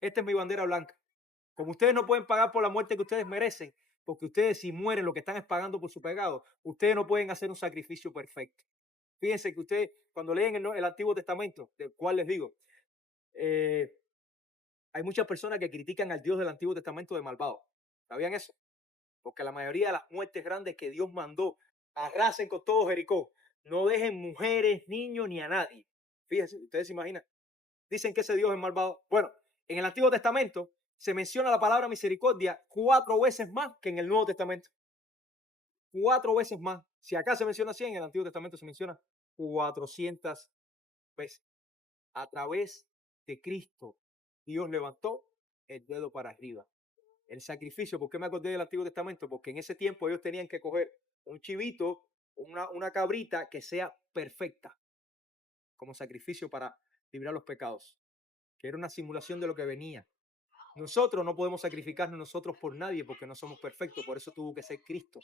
Esta es mi bandera blanca. Como ustedes no pueden pagar por la muerte que ustedes merecen, porque ustedes si mueren lo que están es pagando por su pecado, ustedes no pueden hacer un sacrificio perfecto. Fíjense que ustedes cuando leen el Antiguo Testamento, del cual les digo, hay muchas personas que critican al Dios del Antiguo Testamento de malvado. ¿Sabían eso? Porque la mayoría de las muertes grandes que Dios mandó, arrasen con todo Jericó, no dejen mujeres, niños ni a nadie. Fíjense, ustedes se imaginan. Dicen que ese Dios es malvado. Bueno, en el Antiguo Testamento se menciona la palabra misericordia 4 veces más que en el Nuevo Testamento. 4 veces más. Si acá se menciona 100, en el Antiguo Testamento se menciona 400 veces. A través de Cristo, Dios levantó el dedo para arriba. El sacrificio, ¿por qué me acordé del Antiguo Testamento? Porque en ese tiempo ellos tenían que coger un chivito, una cabrita que sea perfecta como sacrificio para librar los pecados, que era una simulación de lo que venía. Nosotros no podemos sacrificarnos nosotros por nadie porque no somos perfectos, por eso tuvo que ser Cristo.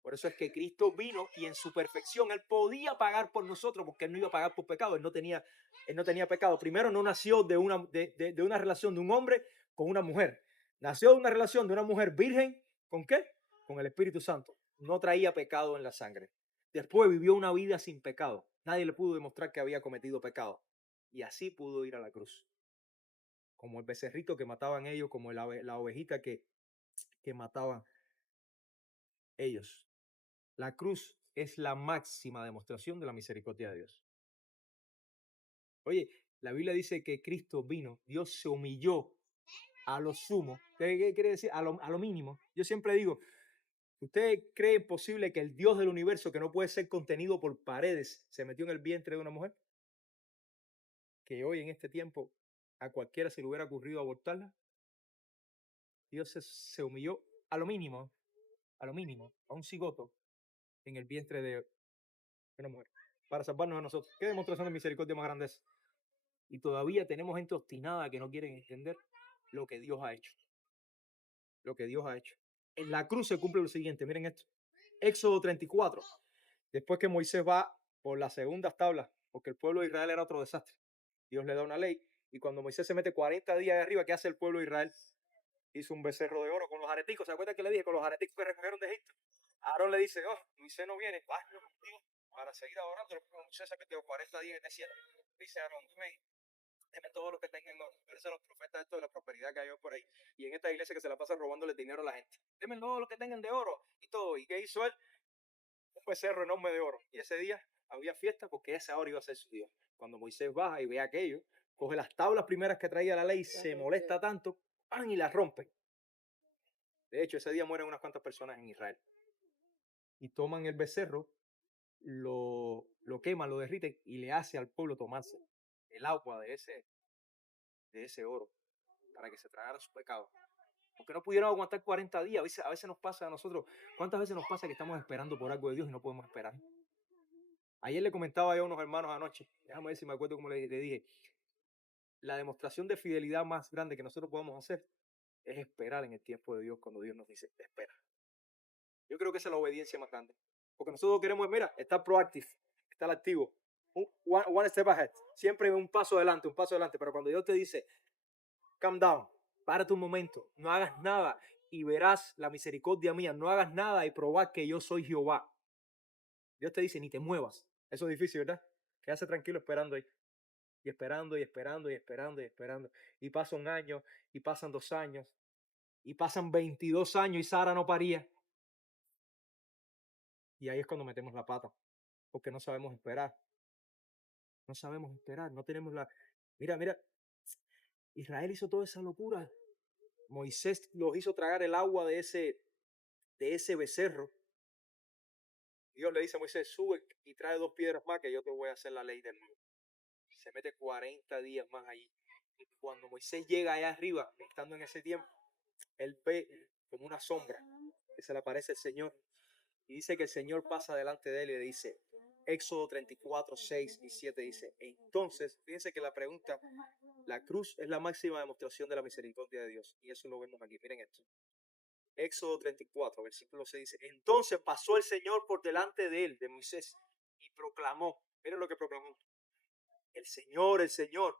Por eso es que Cristo vino y en su perfección Él podía pagar por nosotros porque Él no iba a pagar por pecado, Él no tenía pecado. Primero no nació de una relación de un hombre con una mujer. Nació de una relación de una mujer virgen, ¿con qué? Con el Espíritu Santo. No traía pecado en la sangre. Después vivió una vida sin pecado. Nadie le pudo demostrar que había cometido pecado. Y así pudo ir a la cruz. Como el becerrito que mataban ellos, como la ovejita que mataban ellos. La cruz es la máxima demostración de la misericordia de Dios. Oye, la Biblia dice que Cristo vino, Dios se humilló a lo sumo. ¿Qué quiere decir? A lo mínimo. Yo siempre digo, ¿usted cree posible que el Dios del universo, que no puede ser contenido por paredes, se metió en el vientre de una mujer? Que hoy en este tiempo a cualquiera se le hubiera ocurrido abortarla. Dios se humilló a lo mínimo, a un cigoto en el vientre de una mujer, para salvarnos a nosotros. ¿Qué demostración de misericordia más grande es? Y todavía tenemos gente obstinada que no quieren entender lo que Dios ha hecho. Lo que Dios ha hecho. En la cruz se cumple lo siguiente, miren esto. Éxodo 34. Después que Moisés va por las segundas tablas, porque el pueblo de Israel era otro desastre. Dios le da una ley. Y cuando Moisés se mete 40 días de arriba, ¿qué hace el pueblo de Israel? Hizo un becerro de oro con los areticos. ¿Se acuerdan que le dije? Con los areticos que recogieron de Egipto. Aarón le dice, Moisés no viene, vámonos contigo para seguir adorando. Moisés se metió 40 días en el desierto. Dice Aarón, deme todo lo que tengan, parece los profetas esto de la prosperidad que hay por ahí. Y en esta iglesia que se la pasa robándole dinero a la gente. Deme todo lo que tengan de oro y todo. ¿Y qué hizo él? Un becerro enorme de oro. Y ese día había fiesta porque ese ahora iba a ser su Dios. Cuando Moisés baja y ve aquello, coge las tablas primeras que traía la ley, se molesta tanto, ¡pam! Y las rompe. De hecho, ese día mueren unas cuantas personas en Israel. Y toman el becerro, lo queman, lo derriten y le hace al pueblo tomarse el agua de ese oro para que se tragara su pecado. Porque no pudieron aguantar 40 días. A veces nos pasa a nosotros. ¿Cuántas veces nos pasa que estamos esperando por algo de Dios y no podemos esperar? Ayer le comentaba yo a unos hermanos anoche, déjame ver si me acuerdo cómo le dije, la demostración de fidelidad más grande que nosotros podemos hacer es esperar en el tiempo de Dios cuando Dios nos dice, espera. Yo creo que esa es la obediencia más grande. Porque nosotros queremos, mira, estar proactive, estar activo. One step ahead. Siempre un paso adelante. Pero cuando Dios te dice, calm down, párate un momento, no hagas nada y verás la misericordia mía. No hagas nada y probar que yo soy Jehová. Dios te dice, ni te muevas. Eso es difícil, ¿verdad? Quédate tranquilo esperando ahí. Y esperando, y esperando, y esperando, y esperando. Y pasa un año, y pasan 2 años, y pasan 22 años y Sara no paría. Y ahí es cuando metemos la pata, porque no sabemos esperar. No sabemos esperar, no tenemos la... Mira, Israel hizo toda esa locura. Moisés los hizo tragar el agua de ese becerro. Dios le dice a Moisés, sube y trae 2 piedras más que yo te voy a hacer la ley del mundo. Se mete 40 días más allí. Y cuando Moisés llega allá arriba, estando en ese tiempo, él ve como una sombra que se le aparece el Señor. Y dice que el Señor pasa delante de él y le dice, Éxodo 34, 6 y 7 dice, entonces, fíjense que la pregunta, la cruz es la máxima demostración de la misericordia de Dios. Y eso lo vemos aquí, miren esto. Éxodo 34, versículo 6 dice, entonces pasó el Señor por delante de él, de Moisés, y proclamó, miren lo que proclamó, el Señor,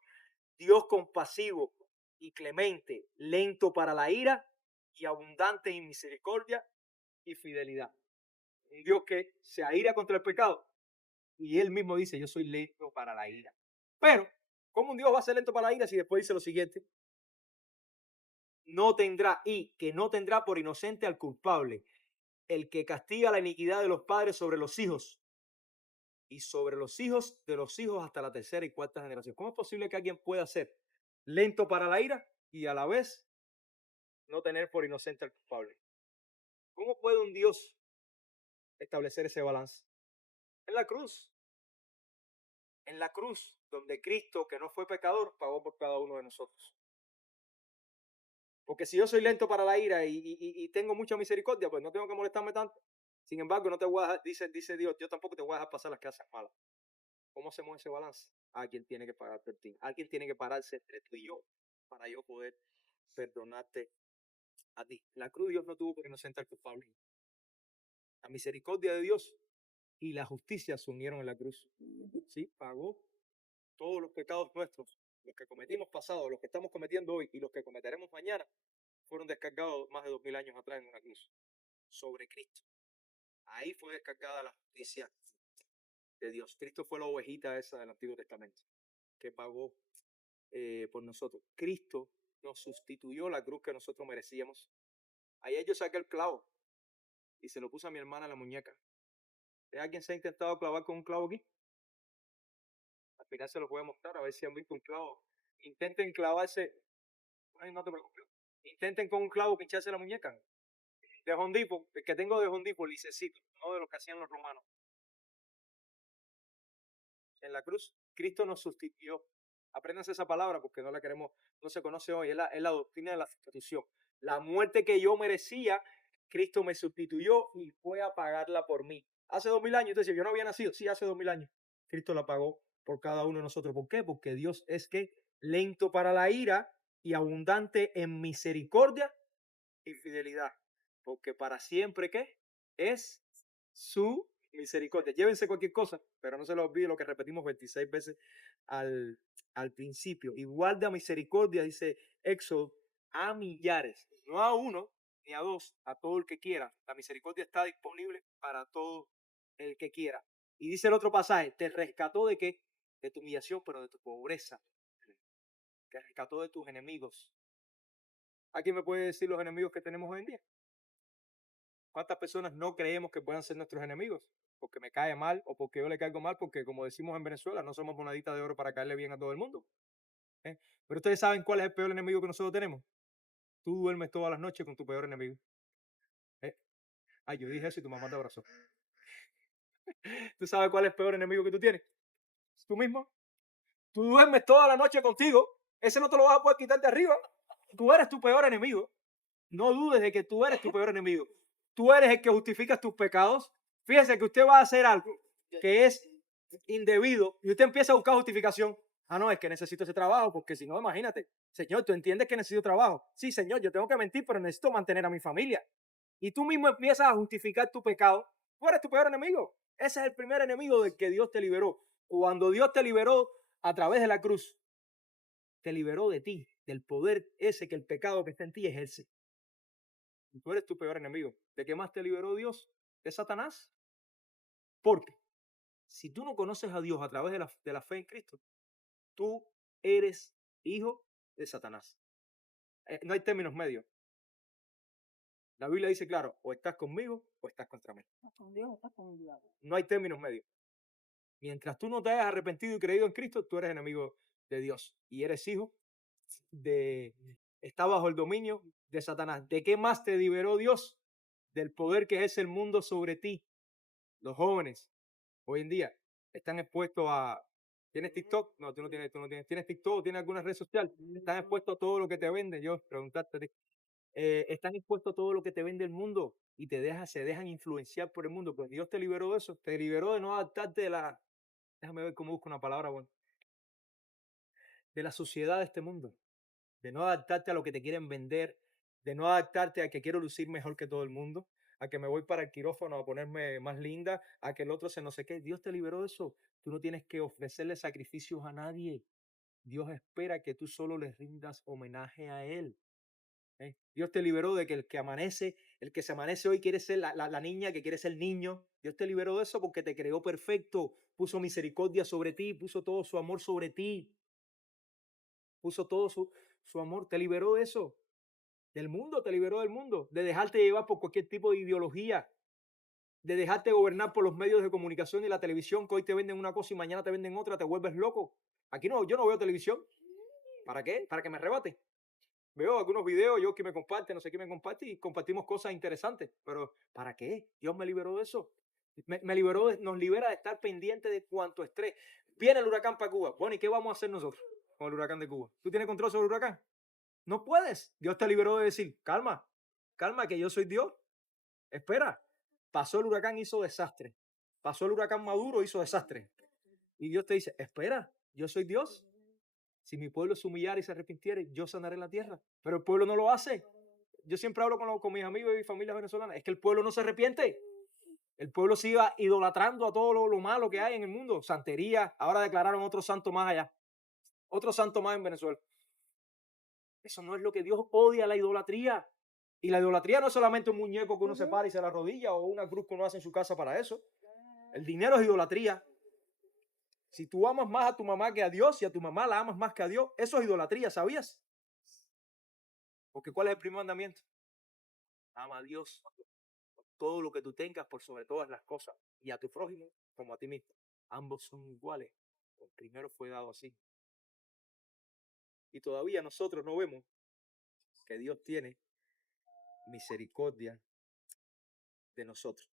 Dios compasivo y clemente, lento para la ira y abundante en misericordia y fidelidad. Un Dios que se aira contra el pecado y él mismo dice, yo soy lento para la ira. Pero, ¿cómo un Dios va a ser lento para la ira si después dice lo siguiente? No tendrá por inocente al culpable, el que castiga la iniquidad de los padres sobre los hijos y sobre los hijos de los hijos hasta la tercera y cuarta generación. ¿Cómo es posible que alguien pueda ser lento para la ira y a la vez no tener por inocente al culpable? ¿Cómo puede un Dios establecer ese balance? En la cruz. En la cruz, donde Cristo, que no fue pecador, pagó por cada uno de nosotros. Porque si yo soy lento para la ira y tengo mucha misericordia, pues no tengo que molestarme tanto. Sin embargo, no te voy a dejar, dice Dios, yo tampoco te voy a dejar pasar las que hacen malas. ¿Cómo hacemos ese balance? Alguien tiene que pagar por ti. Alguien tiene que pararse entre tú y yo para yo poder perdonarte a ti. En la cruz Dios no tuvo por inocente al culpable. La misericordia de Dios y la justicia se unieron en la cruz. Sí, pagó todos los pecados nuestros, los que cometimos pasado, los que estamos cometiendo hoy y los que cometeremos mañana, fueron descargados más de 2000 años atrás en una cruz, sobre Cristo. Ahí fue descargada la justicia de Dios. Cristo fue la ovejita esa del Antiguo Testamento, que pagó por nosotros. Cristo nos sustituyó la cruz que nosotros merecíamos. Ayer yo saqué el clavo y se lo puse a mi hermana en la muñeca. ¿Alguien se ha intentado clavar con un clavo aquí? Al final se los voy a mostrar a ver si han visto un clavo. Intenten clavarse. Ay, no te preocupes. Intenten con un clavo pincharse la muñeca. De Home Depot, el que tengo de Home Depot, licecito, no de lo que hacían los romanos. En la cruz, Cristo nos sustituyó. Apréndanse esa palabra porque no la queremos, no se conoce hoy. Es la doctrina de la sustitución. La muerte que yo merecía, Cristo me sustituyó y fue a pagarla por mí. Hace 2000 años, entonces yo no había nacido. Sí, hace 2000 años. Cristo la pagó por cada uno de nosotros. ¿Por qué? Porque Dios es que lento para la ira y abundante en misericordia y fidelidad. Porque para siempre, ¿qué? Es su misericordia. Llévense cualquier cosa, pero no se les olvide lo que repetimos 26 veces al principio. Igual de misericordia, dice Éxodo, a millares, no a uno ni a dos, a todo el que quiera. La misericordia está disponible para todo el que quiera. Y dice el otro pasaje, te rescató de qué? De tu humillación, pero de tu pobreza. Te rescató de tus enemigos. ¿Alguien me puede decir los enemigos que tenemos hoy en día? ¿Cuántas personas no creemos que puedan ser nuestros enemigos? Porque me cae mal o porque yo le caigo mal, porque como decimos en Venezuela, no somos moneditas de oro para caerle bien a todo el mundo. Pero ustedes saben cuál es el peor enemigo que nosotros tenemos. Tú duermes todas las noches con tu peor enemigo. Ay, yo dije eso y tu mamá te abrazó. ¿Tú sabes cuál es el peor enemigo que tú tienes? Tú mismo. Tú duermes toda la noche contigo. Ese no te lo vas a poder quitar de arriba. Tú eres tu peor enemigo. No dudes de que tú eres tu peor enemigo. Tú eres el que justificas tus pecados. Fíjese que usted va a hacer algo que es indebido y usted empieza a buscar justificación. Ah, no, es que necesito ese trabajo, porque si no, imagínate. Señor, ¿tú entiendes que necesito trabajo? Sí, Señor, yo tengo que mentir, pero necesito mantener a mi familia. Y tú mismo empiezas a justificar tu pecado. Tú eres tu peor enemigo. Ese es el primer enemigo del que Dios te liberó. Cuando Dios te liberó a través de la cruz, te liberó de ti, del poder ese que el pecado que está en ti ejerce. Y tú eres tu peor enemigo. ¿De qué más te liberó Dios? De Satanás. Porque si tú no conoces a Dios a través de la fe en Cristo, tú eres hijo de Satanás. No hay términos medios. La Biblia dice claro, o estás conmigo o estás contra mí. Estás con Dios, estás con el diablo. No hay términos medios. Mientras tú no te hayas arrepentido y creído en Cristo, tú eres enemigo de Dios y eres hijo está bajo el dominio de Satanás. ¿De qué más te liberó Dios? Del poder que es el mundo sobre ti. Los jóvenes hoy en día están expuestos a... ¿Tienes TikTok? No, tú no tienes. ¿Tienes TikTok? ¿Tienes alguna red social? Están expuestos a todo lo que te venden. Yo preguntarte a ti. Están expuestos a todo lo que te vende el mundo y se dejan influenciar por el mundo. Pues Dios te liberó de eso. Te liberó de no adaptarte de la... Déjame ver cómo busco una palabra buena. De la sociedad de este mundo. De no adaptarte a lo que te quieren vender. De no adaptarte a que quiero lucir mejor que todo el mundo. A que me voy para el quirófano a ponerme más linda. A que el otro se no sé qué. Dios te liberó de eso. Tú no tienes que ofrecerle sacrificios a nadie. Dios espera que tú solo le rindas homenaje a Él. Dios te liberó de que el que se amanece hoy quiere ser la niña que quiere ser niño. Dios te liberó de eso porque te creó perfecto. Puso misericordia sobre ti, puso todo su amor sobre ti. Puso todo su amor. Te liberó de eso. Del mundo, te liberó del mundo. De dejarte llevar por cualquier tipo de ideología. De dejarte gobernar por los medios de comunicación y la televisión, que hoy te venden una cosa y mañana te venden otra, te vuelves loco. Aquí no, yo no veo televisión. ¿Para qué? Para que me arrebate. Veo algunos videos, yo que me comparte, no sé qué me comparte, y compartimos cosas interesantes. Pero ¿para qué? Dios me liberó de eso. Me liberó, nos libera de estar pendiente de cuánto estrés. Viene el huracán para Cuba. Bueno, ¿y qué vamos a hacer nosotros con el huracán de Cuba? ¿Tú tienes control sobre el huracán? No puedes. Dios te liberó de decir, calma, calma, que yo soy Dios. Espera. Pasó el huracán, hizo desastre. Pasó el huracán Maduro, hizo desastre. Y Dios te dice, espera, yo soy Dios. Si mi pueblo se humillara y se arrepintiere, yo sanaré la tierra. Pero el pueblo no lo hace. Yo siempre hablo con mis amigos y familias venezolanas. Es que el pueblo no se arrepiente. El pueblo sigue idolatrando a todo lo malo que hay en el mundo. Santería. Ahora declararon otro santo más allá. Otro santo más en Venezuela. Eso no es lo que Dios odia, la idolatría. Y la idolatría no es solamente un muñeco que uno se para y se la rodilla o una cruz que uno hace en su casa para eso. El dinero es idolatría. Si tú amas más a tu mamá que a Dios y a tu mamá la amas más que a Dios, eso es idolatría, ¿sabías? Porque ¿cuál es el primer mandamiento? Ama a Dios todo lo que tú tengas por sobre todas las cosas y a tu prójimo como a ti mismo. Ambos son iguales. El primero fue dado así. Y todavía nosotros no vemos que Dios tiene misericordia de nosotros.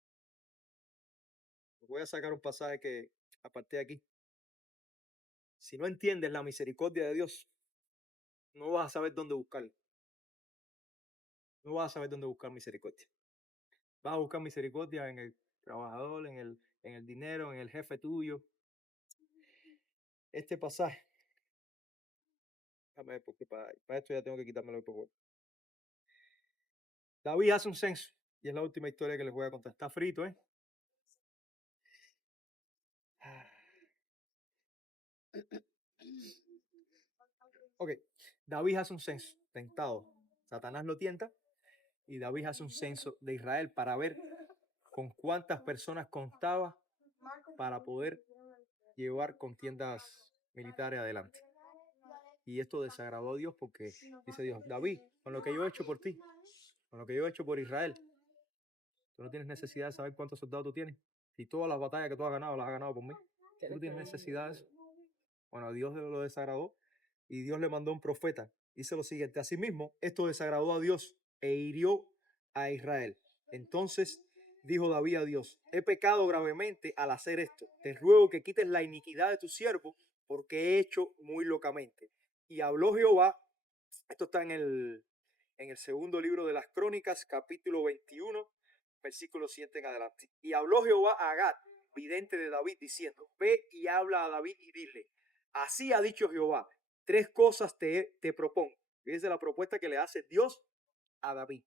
Voy a sacar un pasaje que aparté aquí. Si no entiendes la misericordia de Dios, no vas a saber dónde buscarla. No vas a saber dónde buscar misericordia. Vas a buscar misericordia en el trabajador, en el dinero, en el jefe tuyo. Este pasaje, a ver, porque para esto ya tengo que quitármelo por favor. David hace un censo y es la última historia que les voy a contar. Está frito, ¿eh? Ok, David hace un censo, tentado. Satanás lo tienta y David hace un censo de Israel para ver con cuántas personas contaba para poder llevar contiendas militares adelante. Y esto desagradó a Dios porque dice Dios, David, con lo que yo he hecho por ti, con lo que yo he hecho por Israel, tú no tienes necesidad de saber cuántos soldados tú tienes. Si todas las batallas que tú has ganado, las has ganado por mí. Tú no tienes necesidad de eso. Bueno, a Dios lo desagradó y Dios le mandó un profeta. Dice lo siguiente, asimismo, esto desagradó a Dios e hirió a Israel. Entonces dijo David a Dios, he pecado gravemente al hacer esto. Te ruego que quites la iniquidad de tu siervo porque he hecho muy locamente. Y habló Jehová, esto está en el segundo libro de las Crónicas, capítulo 21, versículo 7 en adelante. Y habló Jehová a Gad, vidente de David, diciendo, ve y habla a David y dile, así ha dicho Jehová, tres cosas te propongo. Fíjense la propuesta que le hace Dios a David.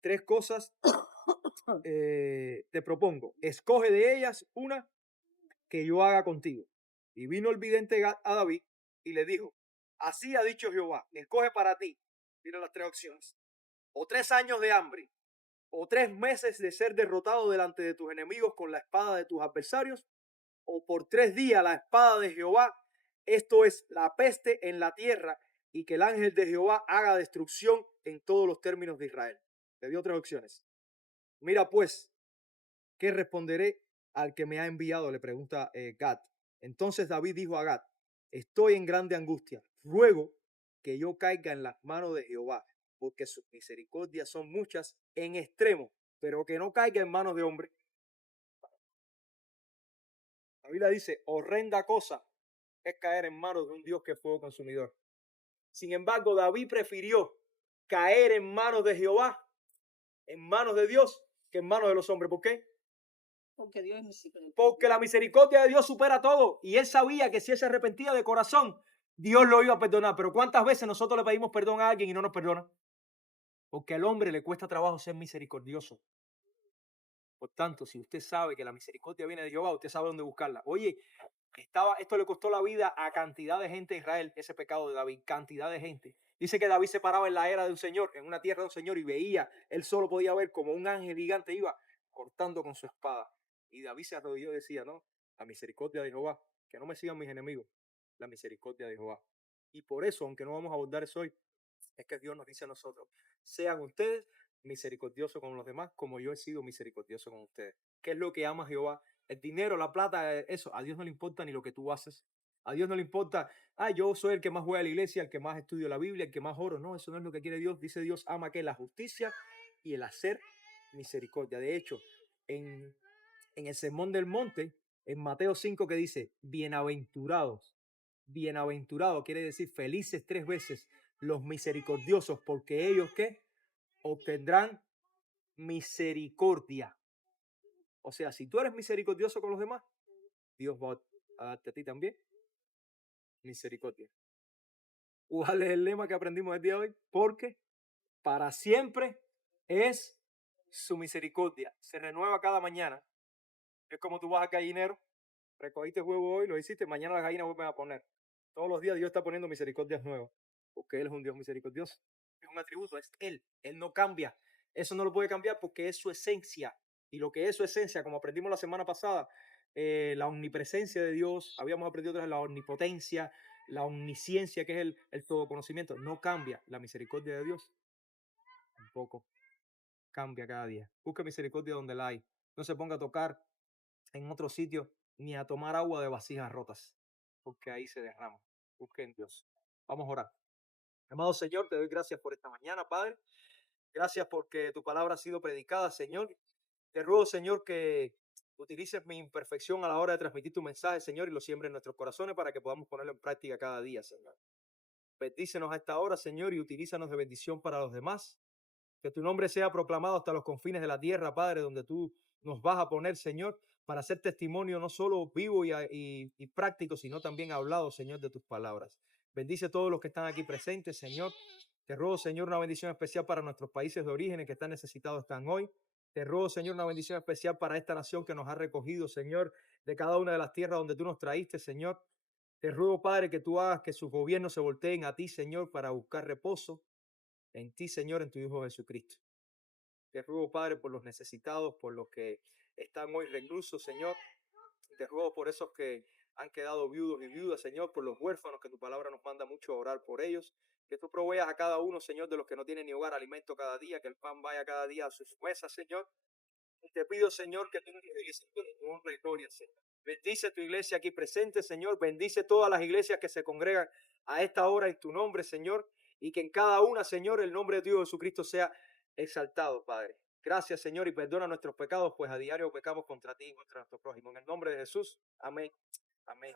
Tres cosas te propongo. Escoge de ellas una que yo haga contigo. Y vino el vidente Gad a David y le dijo, así ha dicho Jehová, escoge para ti. Mira las tres opciones. O 3 años de hambre, o 3 meses de ser derrotado delante de tus enemigos con la espada de tus adversarios, o por 3 días la espada de Jehová, esto es la peste en la tierra, y que el ángel de Jehová haga destrucción en todos los términos de Israel. Le dio 3 opciones. Mira pues, ¿qué responderé al que me ha enviado? Le pregunta Gad. Entonces David dijo a Gad, estoy en grande angustia, ruego que yo caiga en las manos de Jehová, porque sus misericordias son muchas en extremo, pero que no caiga en manos de hombre. La Biblia dice, horrenda cosa es caer en manos de un Dios que es fuego consumidor. Sin embargo, David prefirió caer en manos de Jehová, en manos de Dios, que en manos de los hombres. ¿Por qué? Porque Dios es misericordioso. Porque la misericordia de Dios supera todo. Y él sabía que si él se arrepentía de corazón, Dios lo iba a perdonar. Pero ¿cuántas veces nosotros le pedimos perdón a alguien y no nos perdona? Porque al hombre le cuesta trabajo ser misericordioso. Por tanto, si usted sabe que la misericordia viene de Jehová, usted sabe dónde buscarla. Oye, esto le costó la vida a cantidad de gente de Israel, ese pecado de David, cantidad de gente. Dice que David se paraba en la era de un señor, en una tierra de un señor, y veía, él solo podía ver como un ángel gigante iba cortando con su espada. Y David se arrodilló y decía, no, la misericordia de Jehová, que no me sigan mis enemigos, la misericordia de Jehová. Y por eso, aunque no vamos a abordar eso hoy, es que Dios nos dice a nosotros, sean ustedes misericordiosos con los demás, como yo he sido misericordioso con ustedes. ¿Qué es lo que ama Jehová? El dinero, la plata, eso. A Dios no le importa ni lo que tú haces. A Dios no le importa, yo soy el que más voy a la iglesia, el que más estudio la Biblia, el que más oro. No, eso no es lo que quiere Dios. Dice Dios, ama que la justicia y el hacer misericordia. De hecho, en el Sermón del Monte, en Mateo 5, que dice, bienaventurados. Bienaventurado quiere decir felices 3 veces los misericordiosos, porque ellos ¿qué? Obtendrán misericordia. O sea, si tú eres misericordioso con los demás, Dios va a darte a ti también misericordia. ¿Cuál es el lema que aprendimos el día de hoy? Porque para siempre es su misericordia. Se renueva cada mañana. Es como tú vas al gallinero, recogiste huevo hoy, lo hiciste, mañana las gallinas vuelven a poner. Todos los días Dios está poniendo misericordias nuevas, porque Él es un Dios misericordioso. Es un atributo, es Él. Él no cambia. Eso no lo puede cambiar porque es su esencia. Y lo que es su esencia, como aprendimos la semana pasada, la omnipresencia de Dios, habíamos aprendido otra vez la omnipotencia, la omnisciencia, que es el todo conocimiento, no cambia. La misericordia de Dios tampoco cambia cada día. Busca misericordia donde la hay. No se ponga a tocar en otro sitio ni a tomar agua de vasijas rotas, porque ahí se derrama. Busque en Dios. Vamos a orar. Amado Señor, te doy gracias por esta mañana, Padre. Gracias porque tu palabra ha sido predicada, Señor. Te ruego, Señor, que utilices mi imperfección a la hora de transmitir tu mensaje, Señor, y lo siembres en nuestros corazones para que podamos ponerlo en práctica cada día, Señor. Bendícenos a esta hora, Señor, y utilízanos de bendición para los demás. Que tu nombre sea proclamado hasta los confines de la tierra, Padre, donde tú nos vas a poner, Señor, para hacer testimonio no solo vivo y práctico, sino también hablado, Señor, de tus palabras. Bendice a todos los que están aquí presentes, Señor. Te ruego, Señor, una bendición especial para nuestros países de origen que están necesitados están hoy. Te ruego, Señor, una bendición especial para esta nación que nos ha recogido, Señor, de cada una de las tierras donde tú nos traíste, Señor. Te ruego, Padre, que tú hagas que sus gobiernos se volteen a ti, Señor, para buscar reposo en ti, Señor, en tu Hijo Jesucristo. Te ruego, Padre, por los necesitados, por los que están hoy reclusos, Señor. Te ruego por esos que han quedado viudos y viudas, Señor, por los huérfanos, que tu palabra nos manda mucho a orar por ellos. Que tú proveas a cada uno, Señor, de los que no tienen ni hogar, alimento cada día, que el pan vaya cada día a sus mesas, Señor. Y te pido, Señor, que tú nos bendices con tu honra y gloria, Señor. Bendice tu iglesia aquí presente, Señor. Bendice todas las iglesias que se congregan a esta hora en tu nombre, Señor. Y que en cada una, Señor, el nombre de Dios Jesucristo sea exaltado, Padre. Gracias, Señor, y perdona nuestros pecados, pues a diario pecamos contra ti y contra nuestro prójimo. En el nombre de Jesús. Amén. Amén.